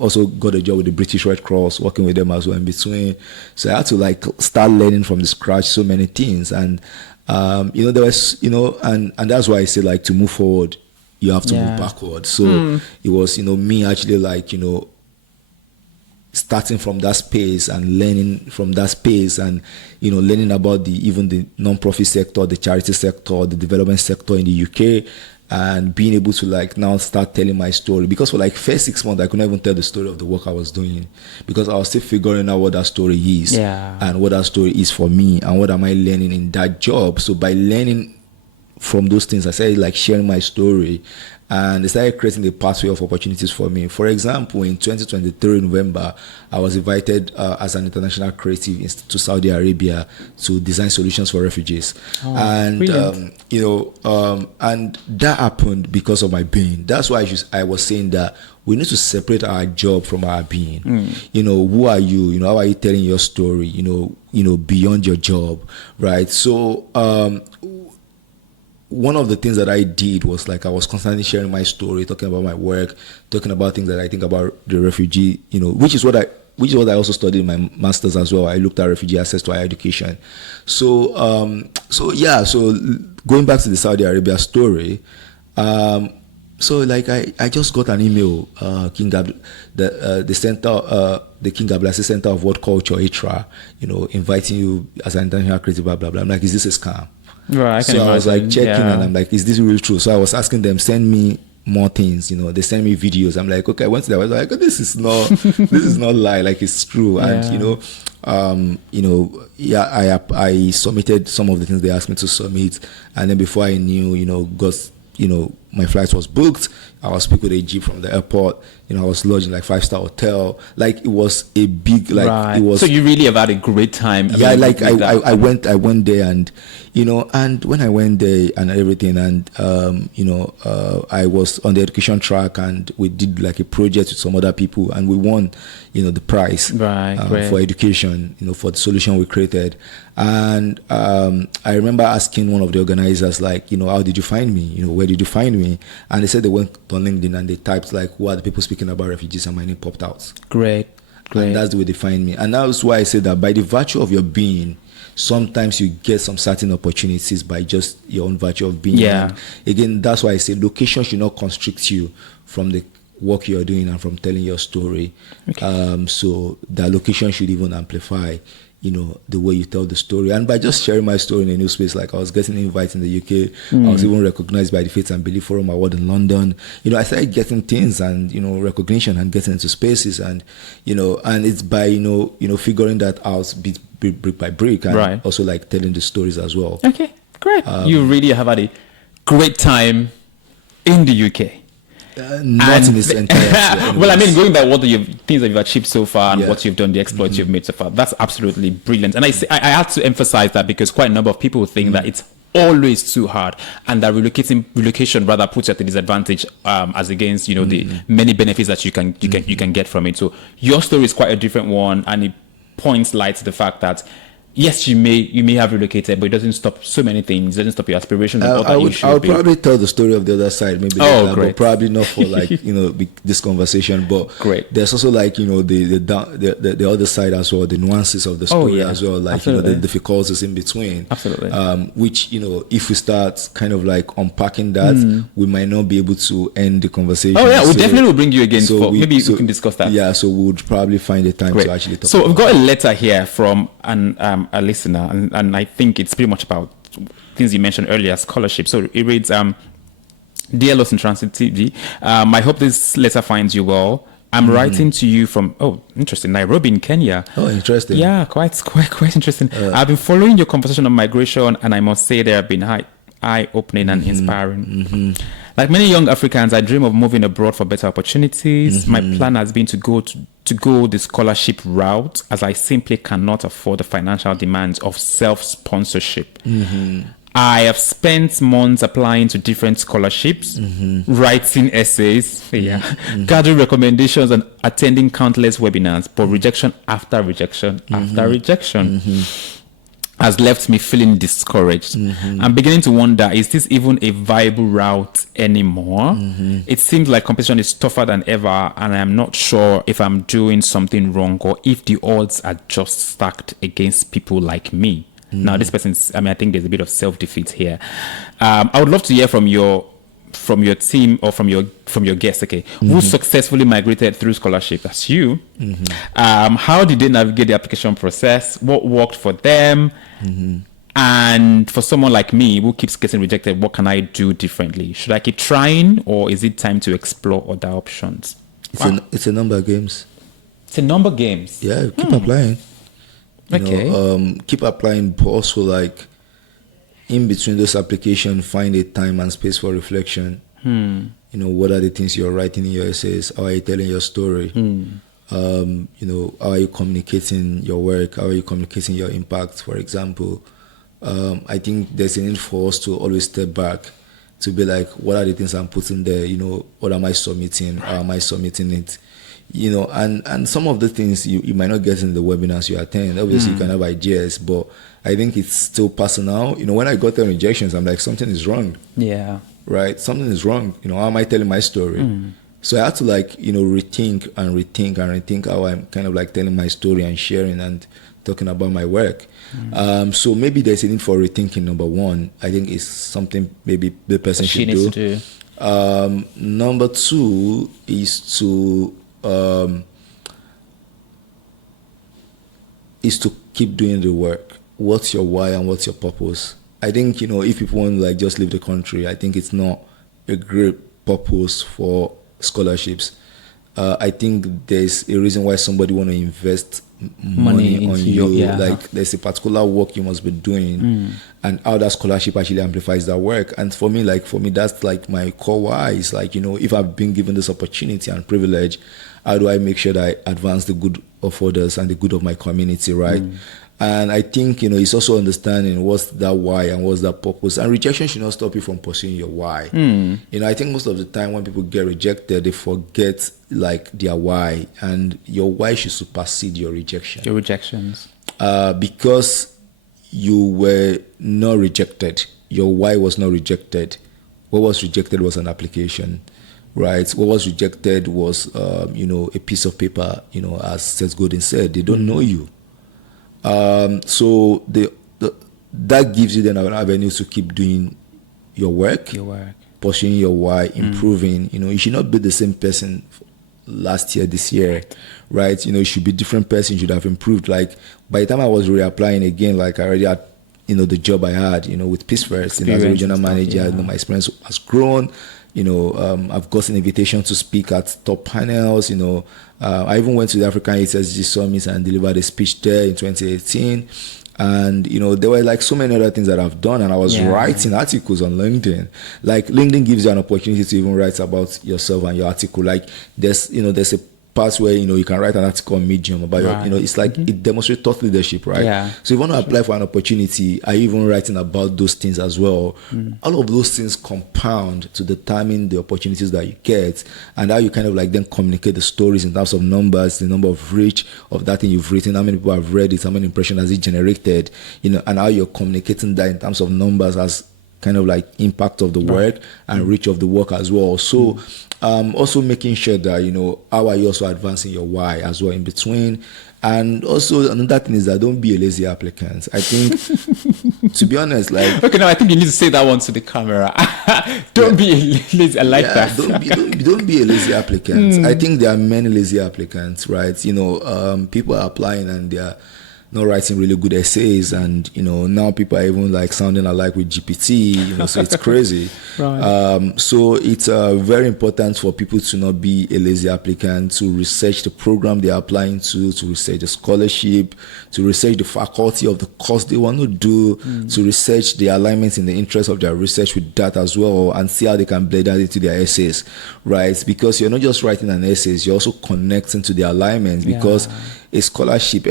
Also got a job with the British Red Cross, working with them as well in between. So I had to start learning from the scratch so many things. And there was, and that's why I say to move forward, you have to move backward. So it was, me actually starting from that space and learning from that space, and learning about even the non-profit sector, the charity sector, the development sector in the UK, and being able to now start telling my story. Because for first 6 months I couldn't even tell the story of the work I was doing, because I was still figuring out what that story is, and what that story is for me, and what am I learning in that job. So by learning from those things, I started sharing my story, and they started creating a pathway of opportunities for me. For example, in 2023 November, I was invited as an international creative to Saudi Arabia to design solutions for refugees. And and that happened because of my being. That's why I was saying that we need to separate our job from our being. Who are you? How are you telling your story? Beyond your job, right? So one of the things that I did was I was constantly sharing my story, talking about my work, talking about things that I think about the refugee, which is what I also studied in my master's as well. I looked at refugee access to higher education. So going back to the Saudi Arabia story, I just got an email, the King Abdulaziz Center of World Culture, ITRA, inviting you as an international creative, blah blah blah. I'm like, is this a scam? Right. So I was checking, and I'm like, is this really true? So I was asking them, send me more things. They send me videos. I'm like, okay, I went to that. I was like, this is not lie. It's true. And I submitted some of the things they asked me to submit, and then before I knew, my flight was booked. I was picked with a jeep from the airport. I was lodged in like 5-star hotel. Like, it was a big, like, Right. it was. So you really have had a great time. I went there, and and when I went there and everything, and I was on the education track, and we did like a project with some other people, and we won the prize for education, for the solution we created. And I remember asking one of the organizers, like, how did you find me? Where did you find me? And they said they went on LinkedIn and they typed like, who are the people speaking about refugees, and my name popped out. Great. And that's the way they find me. And that's why I say that by the virtue of your being, sometimes you get some certain opportunities by just your own virtue of being. Yeah. And again, that's why I say location should not constrict you from the work you're doing and from telling your story. Okay. So that location should even amplify the way you tell the story. And by just sharing my story in a new space, like I was getting invites in the UK, I was even recognized by the Faith and Belief Forum Award in London. I started getting things and recognition and getting into spaces, and and it's by figuring that out brick by brick, and also like telling the stories as well. Okay, great. You really have had a great time in the UK. Not in its entirety. Well, I mean, going by what things that you've achieved so far and what you've done, the exploits you've made so far, that's absolutely brilliant. And I have to emphasize that because quite a number of people think that it's always too hard, and that relocation rather puts you at a disadvantage as against the many benefits that you can get from it. So your story is quite a different one, and it points light to the fact that yes, you may have relocated, but it doesn't stop so many things. It doesn't stop your aspirations. I would probably tell the story of the other side, maybe later, but probably not for like this conversation. But great. There's also like the other side as well, the nuances of the story as well, like the difficulties in between. Absolutely. Which if we start kind of like unpacking that, we might not be able to end the conversation. Oh yeah, we definitely will bring you again. Maybe we can discuss that. Yeah, so we would probably find a time to actually talk. So we've got a letter here from a listener, and I think it's pretty much about things you mentioned earlier, scholarship. So it reads, Dear Lost in Transit TV, I hope this letter finds you well. I'm writing to you from, interesting, Nairobi in Kenya. Oh, interesting. Yeah, quite interesting. I've been following your conversation on migration, and I must say they have been eye-opening and inspiring. Like many young Africans, I dream of moving abroad for better opportunities. My plan has been to go the scholarship route, as I simply cannot afford the financial demands of self-sponsorship. I have spent months applying to different scholarships, writing essays, gathering recommendations, and attending countless webinars, but rejection after rejection after rejection has left me feeling discouraged. I'm beginning to wonder, is this even a viable route anymore? It seems like competition is tougher than ever, and I'm not sure if I'm doing something wrong or if the odds are just stacked against people like me. Now, this person's, I think there's a bit of self-defeat here. I would love to hear from your team or from your guest, who successfully migrated through scholarship. That's you. How did they navigate the application process? What worked for them? And for someone like me who keeps getting rejected, what can I do differently? Should I keep trying, or is it time to explore other options? It's a number of games. It's a number of games. Yeah, keep applying. Keep applying, but also like in between those applications, find a time and space for reflection. What are the things you're writing in your essays? How are you telling your story? How are you communicating your work? How are you communicating your impact, for example? I think there's a need for us to always step back to be like, what are the things I'm putting there? What am I submitting? How am I submitting it? And some of the things you might not get in the webinars you attend. Obviously, you can have ideas, but I think it's still personal. When I got the rejections, I'm like, something is wrong. Yeah. Right? Something is wrong. How am I telling my story? So I had to rethink how I'm kind of like telling my story and sharing and talking about my work. So maybe there's a need for rethinking. Number one, I think it's something maybe the person should do. Number two is to keep doing the work. What's your why and what's your purpose? I think, if people want to like just leave the country, I think it's not a great purpose for scholarships. I think there's a reason why somebody want to invest money on into you. your, Like there's a particular work you must be doing, and how that scholarship actually amplifies that work. And for me, that's like my core why. Is like, if I've been given this opportunity and privilege, how do I make sure that I advance the good of others and the good of my community, right? And I think, it's also understanding what's that why and what's that purpose. And rejection should not stop you from pursuing your why. I think most of the time when people get rejected, they forget like their why, and your why should supersede your rejection. Your rejections. Because you were not rejected. Your why was not rejected. What was rejected was an application. Right. What was rejected was, a piece of paper, as Seth Godin said, they don't know you. So that gives you then an avenue to keep doing your work, pursuing your why, improving. You should not be the same person last year, this year, right? You should be different person. You should have improved. Like by the time I was reapplying again, like I already had, the job I had, with Peace First, as a regional manager, my experience has grown. I've gotten invitation to speak at top panels. I even went to the African HSG Summit and delivered a speech there in 2018. And, there were like so many other things that I've done. And I was writing articles on LinkedIn. Like LinkedIn gives you an opportunity to even write about yourself and your article. Like there's a part where, you can write an article on Medium about your, it's like it demonstrates thought leadership, right? Yeah. So if you want to apply for an opportunity, are you even writing about those things as well? All of those things compound to determine the opportunities that you get, and how you kind of like then communicate the stories in terms of numbers, the number of reach of that thing you've written, how many people have read it, how many impressions has it generated, and how you're communicating that in terms of numbers as kind of like impact of the work and reach of the work as well. So also making sure that, how are you also advancing your why as well in between. And also another thing is that don't be a lazy applicant. I think, to be honest, like... Okay, now I think you need to say that one to the camera. Don't be a lazy, I like that. Don't be a lazy applicant. I think there are many lazy applicants, right? People are applying and they're not writing really good essays, and now people are even like sounding alike with GPT, so it's crazy. Right. So it's very important for people to not be a lazy applicant, to research the program they're applying to research the scholarship, to research the faculty of the course they want to do, to research the alignments in the interest of their research with that as well, and see how they can blend that into their essays, right? Because you're not just writing an essay, you're also connecting to the alignment, because every scholarship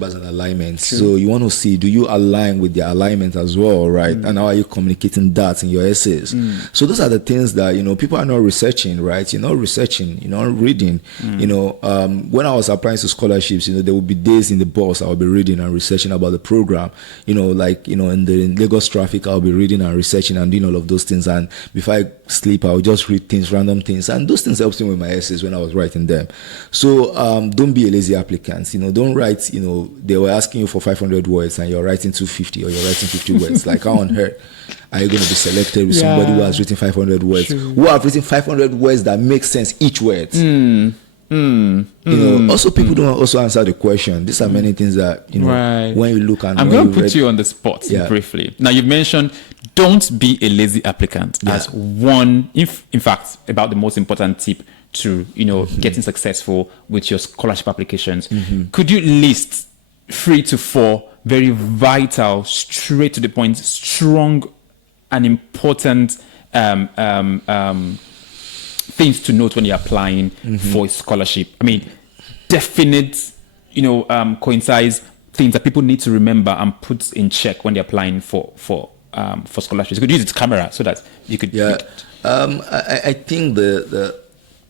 has an alignment. True. So you want to see, do you align with the alignment as well, right? And how are you communicating that in your essays? So those are the things that, people are not researching, right? You're not researching, you're not reading. When I was applying to scholarships, there would be days in the bus I would be reading and researching about the program. In the Lagos traffic, I'll be reading and researching and doing all of those things. And before I sleep, I'll just read things, random things. And those things helped me with my essays when I was writing them. So don't be a lazy applicant. Don't write, they were asking you for 500 words and you're writing 250 or you're writing 50 words. Like, how on earth are you going to be selected with somebody who has written 500 words? True. Who have written 500 words that make sense each word? Also people don't also answer the question. These are many things that, when you look and... I'm going to put you on the spot briefly. Now, you've mentioned don't be a lazy applicant as one, in fact, about the most important tip to getting successful with your scholarship applications. Could you list 3 to 4 very vital, straight to the point, strong and important things to note when you're applying for a scholarship? I mean, definite, concise things that people need to remember and put in check when they're applying for scholarships. You could use it to camera so that you could. I think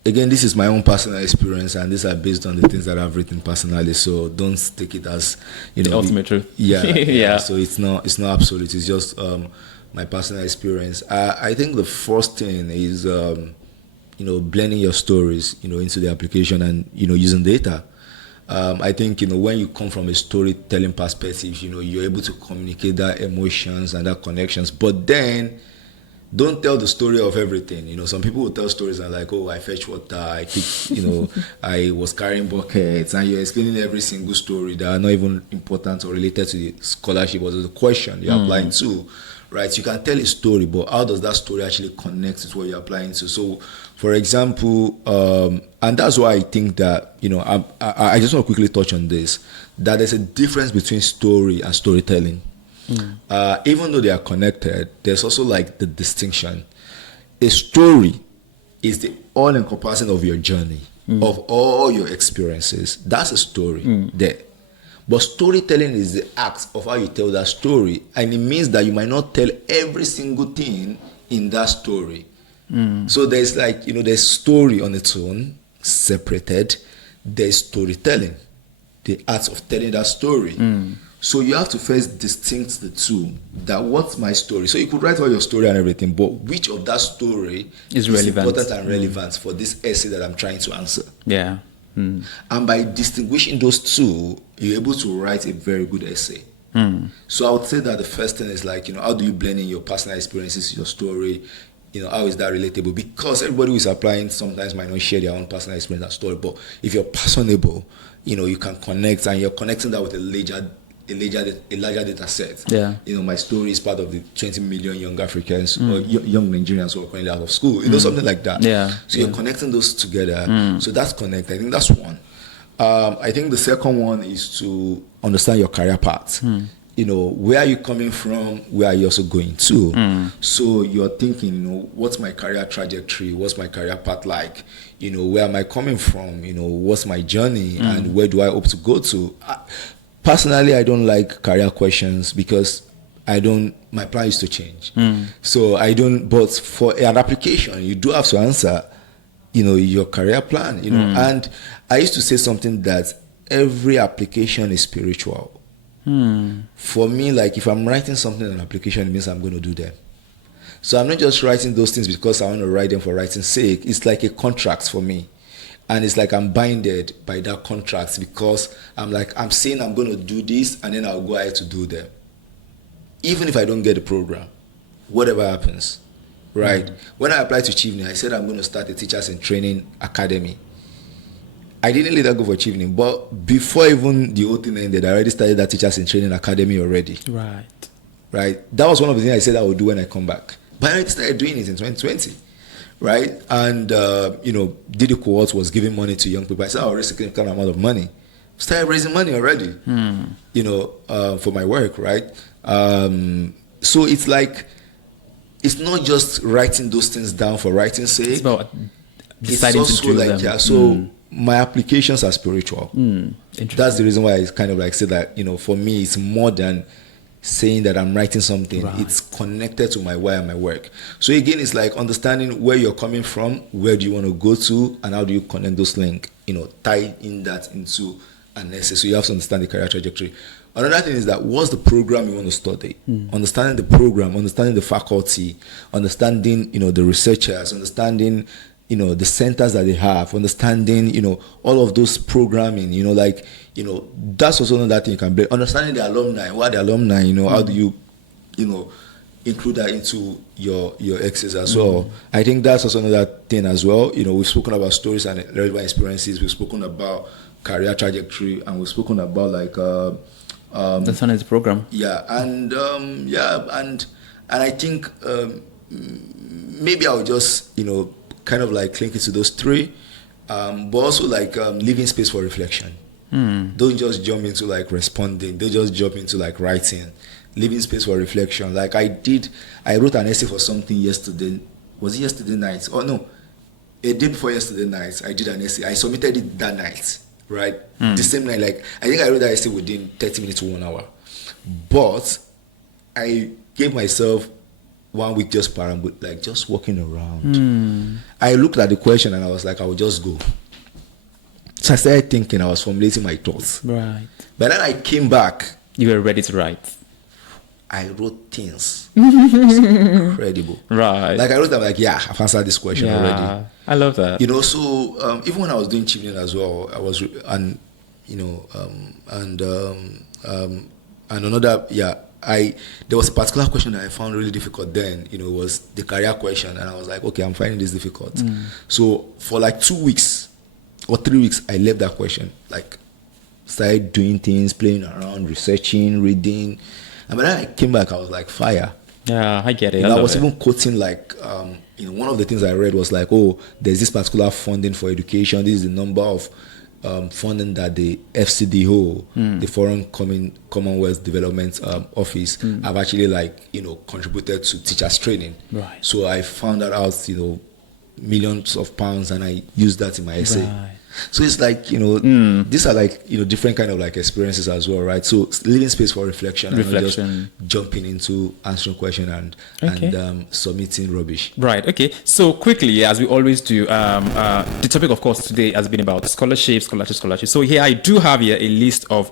again, this is my own personal experience, and these are based on the things that I've written personally. So don't take it as the ultimate truth. Yeah. So it's not absolute. It's just my personal experience. I think the first thing is blending your stories into the application and using data. I think when you come from a storytelling perspective, you're able to communicate that emotions and that connections, but then don't tell the story of everything. Some people will tell stories and like, oh, I fetch water, I pick, I was carrying buckets, and you're explaining every single story that are not even important or related to the scholarship or the question you're applying to, right? You can tell a story, but how does that story actually connect with what you're applying to? So, for example, and that's why I think that, I just want to quickly touch on this, that there's a difference between story and storytelling. Even though they are connected, there's also like the distinction. A story is the all-encompassing of your journey, of all your experiences. That's a story there. But storytelling is the act of how you tell that story. And it means that you might not tell every single thing in that story. So there's like, there's story on its own, separated. There's storytelling, the act of telling that story. So you have to first distinct the two. That what's my story? So you could write all your story and everything, but which of that story is relevant, important and relevant for this essay that I'm trying to answer? Yeah. And by distinguishing those two, you're able to write a very good essay. So I would say that the first thing is like, how do you blend in your personal experiences, your story? How is that relatable? Because everybody who is applying sometimes might not share their own personal experience and story. But if you're personable, you can connect, and you're connecting that with a larger data set. Yeah. My story is part of the 20 million young Africans or young Nigerians who are currently out of school. Something like that. Yeah. So you're connecting those together. So that's connect. I think that's one. I think the second one is to understand your career path. Where are you coming from? Where are you also going to? So you're thinking, what's my career trajectory? What's my career path like? Where am I coming from? What's my journey? And where do I hope to go to? Personally, I don't like career questions because my plan is to change. So I don't, but for an application, you do have to answer, your career plan, and I used to say something that every application is spiritual. For me, like if I'm writing something in an application, it means I'm going to do them. So I'm not just writing those things because I want to write them for writing's sake. It's like a contract for me. And it's like I'm binded by that contract because I'm saying I'm going to do this and then I'll go ahead to do them. Even if I don't get the program, whatever happens, right? When I applied to Chivney, I said I'm going to start a teachers in training academy. I didn't later go for Chivney, but before even the whole thing ended, I already started that teachers in training academy already. Right? That was one of the things I said I would do when I come back. But I already started doing it in 2020. Right? And, Didi Cohort was giving money to young people. I said, I'll raise a significant amount of money. Started raising money already, for my work, right? So it's like, it's not just writing those things down for writing's sake. It's about deciding it's also to do like, them. Yeah, so my applications are spiritual. That's the reason why I kind of like say that, for me, it's more than saying that I'm writing something. Right. It's connected to my why and my work. So again, it's like understanding where you're coming from, where do you want to go to, and how do you connect those links, tie in that into an essay. So you have to understand the career trajectory. Another thing is that what's the program you want to study? Understanding the program, understanding the faculty, understanding, the researchers, understanding, the centers that they have, understanding, all of those programming, that's also another thing you can bring. Understanding the alumni, what are the alumni, how do you, include that into your essays as well. I think that's also another thing as well. We've spoken about stories and relevant experiences. We've spoken about career trajectory, and we've spoken about that's one is the program. Yeah, and I think maybe I'll just kind of like link it to those three, but also leaving space for reflection. Don't just jump into responding. Don't just jump into writing. Leaving space for reflection. I wrote an essay for something yesterday. Was it yesterday night? Oh no, a day before yesterday night. I did an essay. I submitted it that night. Right, the same night. I think I wrote that essay within 30 minutes to 1 hour, but I gave myself 1 week just just walking around. I looked at the question and I was like, I will just go. So I started thinking. I was formulating my thoughts. Right. But then I came back. You were ready to write. I wrote things. It's incredible. Right. I wrote them I've answered this question already. I love that. So even when I was doing Chivney as well, I was, and another, there was a particular question that I found really difficult then, was the career question. And I was like, okay, I'm finding this difficult. So for 2 weeks or 3 weeks, I left that question. Started doing things, playing around, researching, reading. And when I came back, I was like, fire. Yeah, I get it. I was even quoting like, one of the things I read was like, oh, there's this particular funding for education. This is the number of funding that the FCDO, the Foreign Commonwealth Development Office, have actually contributed to teachers training. Right. So I found that out, millions of pounds, and I used that in my essay. Right. So it's like, these are like, different kind of like experiences as well, right? So leaving space for reflection. And not just jumping into answering question and submitting rubbish. Right. Okay. So quickly, as we always do, the topic, of course, today has been about scholarship. So here I do have here a list of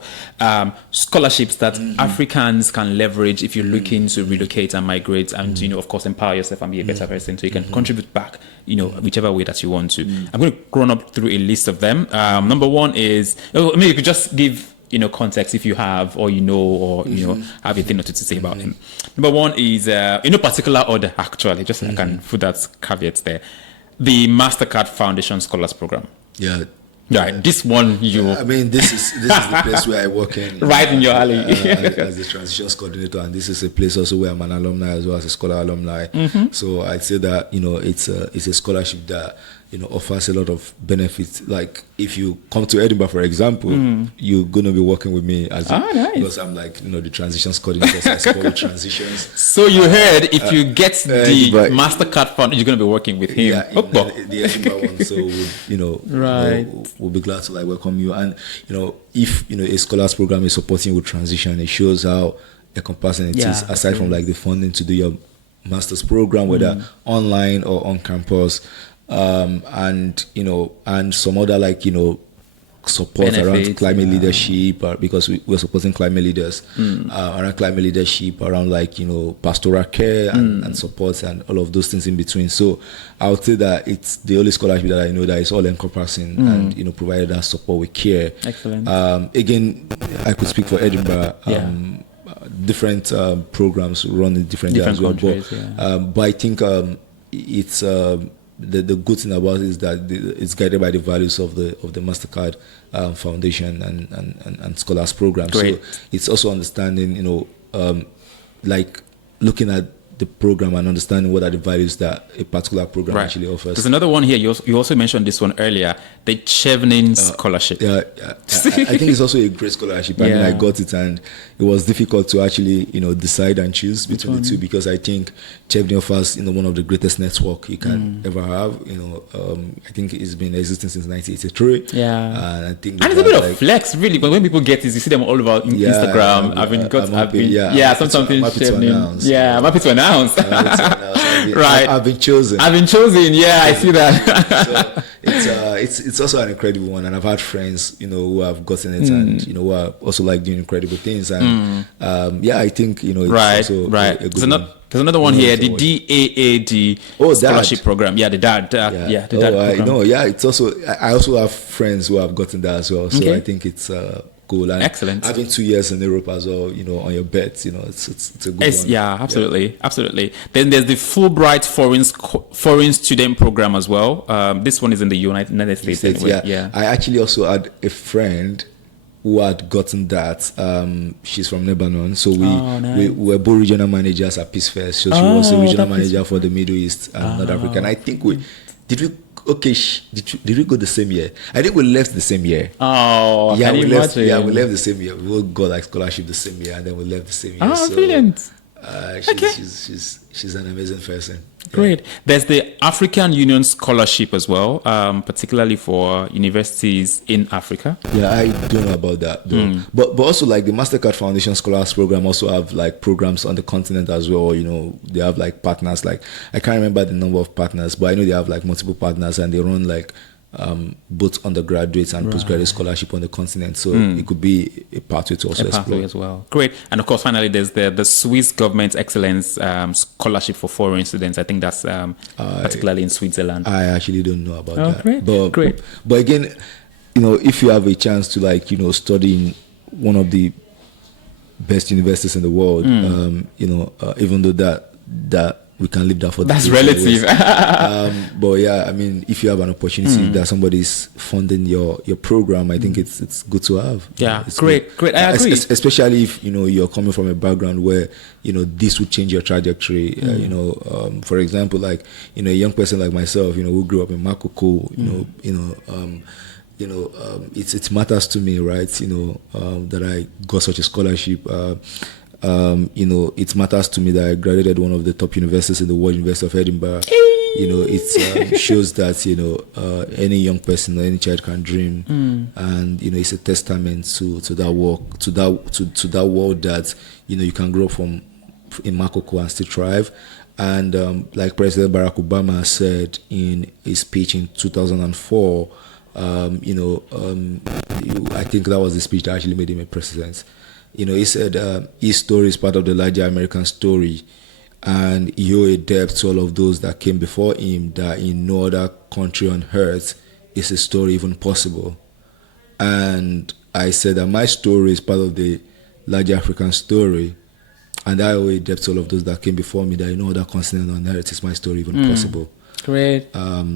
scholarships that Africans can leverage if you're looking to relocate and migrate and, of course, empower yourself and be a better person. So you can contribute back, whichever way that you want to. I'm going to run up through a list of them. Number one is, maybe you could just give context if you have, or have a thing or two to say about him. Number one is in no particular order, actually, just I can put that caveat there. The MasterCard Foundation Scholars Program. Yeah. Right, this one this is the place where I work in. Right in your alley. As the transitions coordinator, and this is a place also where I'm an alumni as well as a scholar alumni. So I'd say that it's a scholarship that offers a lot of benefits. Like if you come to Edinburgh, for example, you're gonna be working with me nice. Because I'm like the transitions coordinator. So I support transitions. So you heard if you get the MasterCard fund, you're gonna be working with him. Yeah, the Edinburgh one. So we'll be glad to welcome you. And if a scholars program is supporting you with transition, it shows how encompassing it is. Aside from the funding to do your master's program, whether online or on campus. And some other support benefits, around climate leadership, because we're supporting climate leaders around climate leadership, around pastoral care and support and all of those things in between. So I would say that it's the only scholarship that I know that is all encompassing and provided that support with care. Excellent. Again, I could speak for Edinburgh. Different programs run in different areas as well, but I think it's the good thing about it is that it's guided by the values of the MasterCard Foundation and Scholars Program. Great. So it's also understanding, looking at the program and understanding what are the values that a particular program actually offers. There's another one here. You also mentioned this one earlier, the Chevening Scholarship. Yeah, I think it's also a great scholarship. I mean, I got it, and it was difficult to actually, decide and choose between the two, because I think Chevening offers, one of the greatest network you can ever have. I think it's been existing since 1983. Yeah, and I think it's a bit of flex, really. But when people get this, you see them all over Instagram. Something Chevening. Yeah, I'm happy to announce. Right, I've been chosen. Yeah, I see that. So it's also an incredible one, and I've had friends who have gotten it and who are also doing incredible things, and I think it's also a good one. There's another one here, the DAAD scholarship program. Yeah, the DAD. The DAD program. It's also, I also have friends who have gotten that as well. So I think it's cool. And excellent. Having 2 years in Europe as well, on your bet, it's a good one. Yeah, absolutely. Then there's the Fulbright foreign student program as well. This one is in the United States. Anyway. I actually also had a friend who had gotten that. She's from Lebanon, so we were both regional managers at Peace First. So she was a regional manager for the Middle East and North Africa. And I think did we go the same year? I think we left the same year. Oh, yeah, we left the same year. We all got scholarship the same year, and then we left the same year. Oh, so, brilliant. She's an amazing person. Great. There's the African Union Scholarship as well, particularly for universities in Africa. Yeah, I don't know about that though. But also the MasterCard Foundation Scholars Program also have programs on the continent as well. They have partners. I can't remember the number of partners, but I know they have multiple partners, and they run both undergraduate and postgraduate scholarship on the continent, so it could be a pathway to also explore as well. Great. And of course, finally, there's the Swiss Government Excellence Scholarship for foreign students. I think that's particularly in Switzerland. I actually don't know about that. Great. But again, if you have a chance to study in one of the best universities in the world, even though that we can leave that for that's the relative. But yeah, I mean, if you have an opportunity that somebody's funding your program, I think it's good to have. Yeah, It's great. I agree. especially if you're coming from a background where this would change your trajectory. For example, like a young person like myself, who grew up in Makoko, it matters to me, right? That I got such a scholarship. It matters to me that I graduated one of the top universities in the world, University of Edinburgh. It shows that any young person or any child can dream, and it's a testament to that work, to that world that you can grow from in Makoko and still thrive. And like President Barack Obama said in his speech in 2004. I think that was the speech that actually made him a president. He said his story is part of the larger American story, and he owed a debt to all of those that came before him that in no other country on earth is a story even possible. And I said that my story is part of the larger African story, and I owe a debt to all of those that came before me that in no other continent on earth is my story even possible. Great.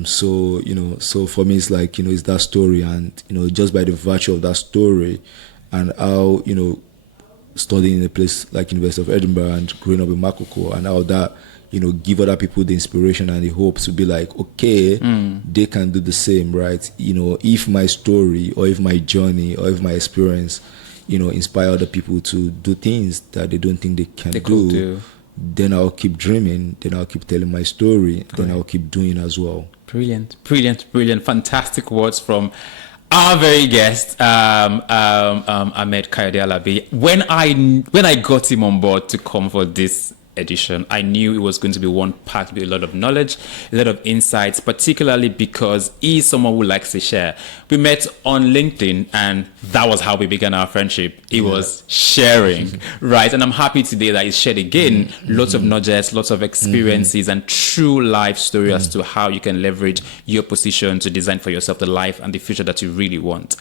So for me, it's like, it's that story, and, just by the virtue of that story and how, studying in a place like University of Edinburgh and growing up in Makoko, and how that, give other people the inspiration and the hope to be like, okay, they can do the same, right? If my story or if my journey or if my experience, inspire other people to do things that they don't think they can do. Then I'll keep dreaming, then I'll keep telling my story, then I'll keep doing as well. Brilliant. Fantastic words from our very guest, Ahmed Kayode Alabi. When I got him on board to come for this edition, I knew it was going to be one packed with a lot of knowledge, a lot of insights, particularly because he's someone who likes to share. We met on LinkedIn, and that was how we began our friendship. He was sharing, right? And I'm happy today that he's shared again lots of knowledge, lots of experiences, and true life story as to how you can leverage your position to design for yourself the life and the future that you really want.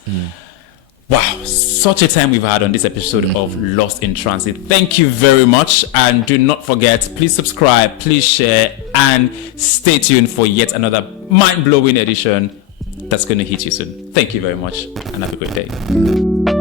Wow, such a time we've had on this episode of Lost in Transit. Thank you very much. And do not forget, please subscribe, please share, and stay tuned for yet another mind-blowing edition that's going to hit you soon. Thank you very much, and have a great day.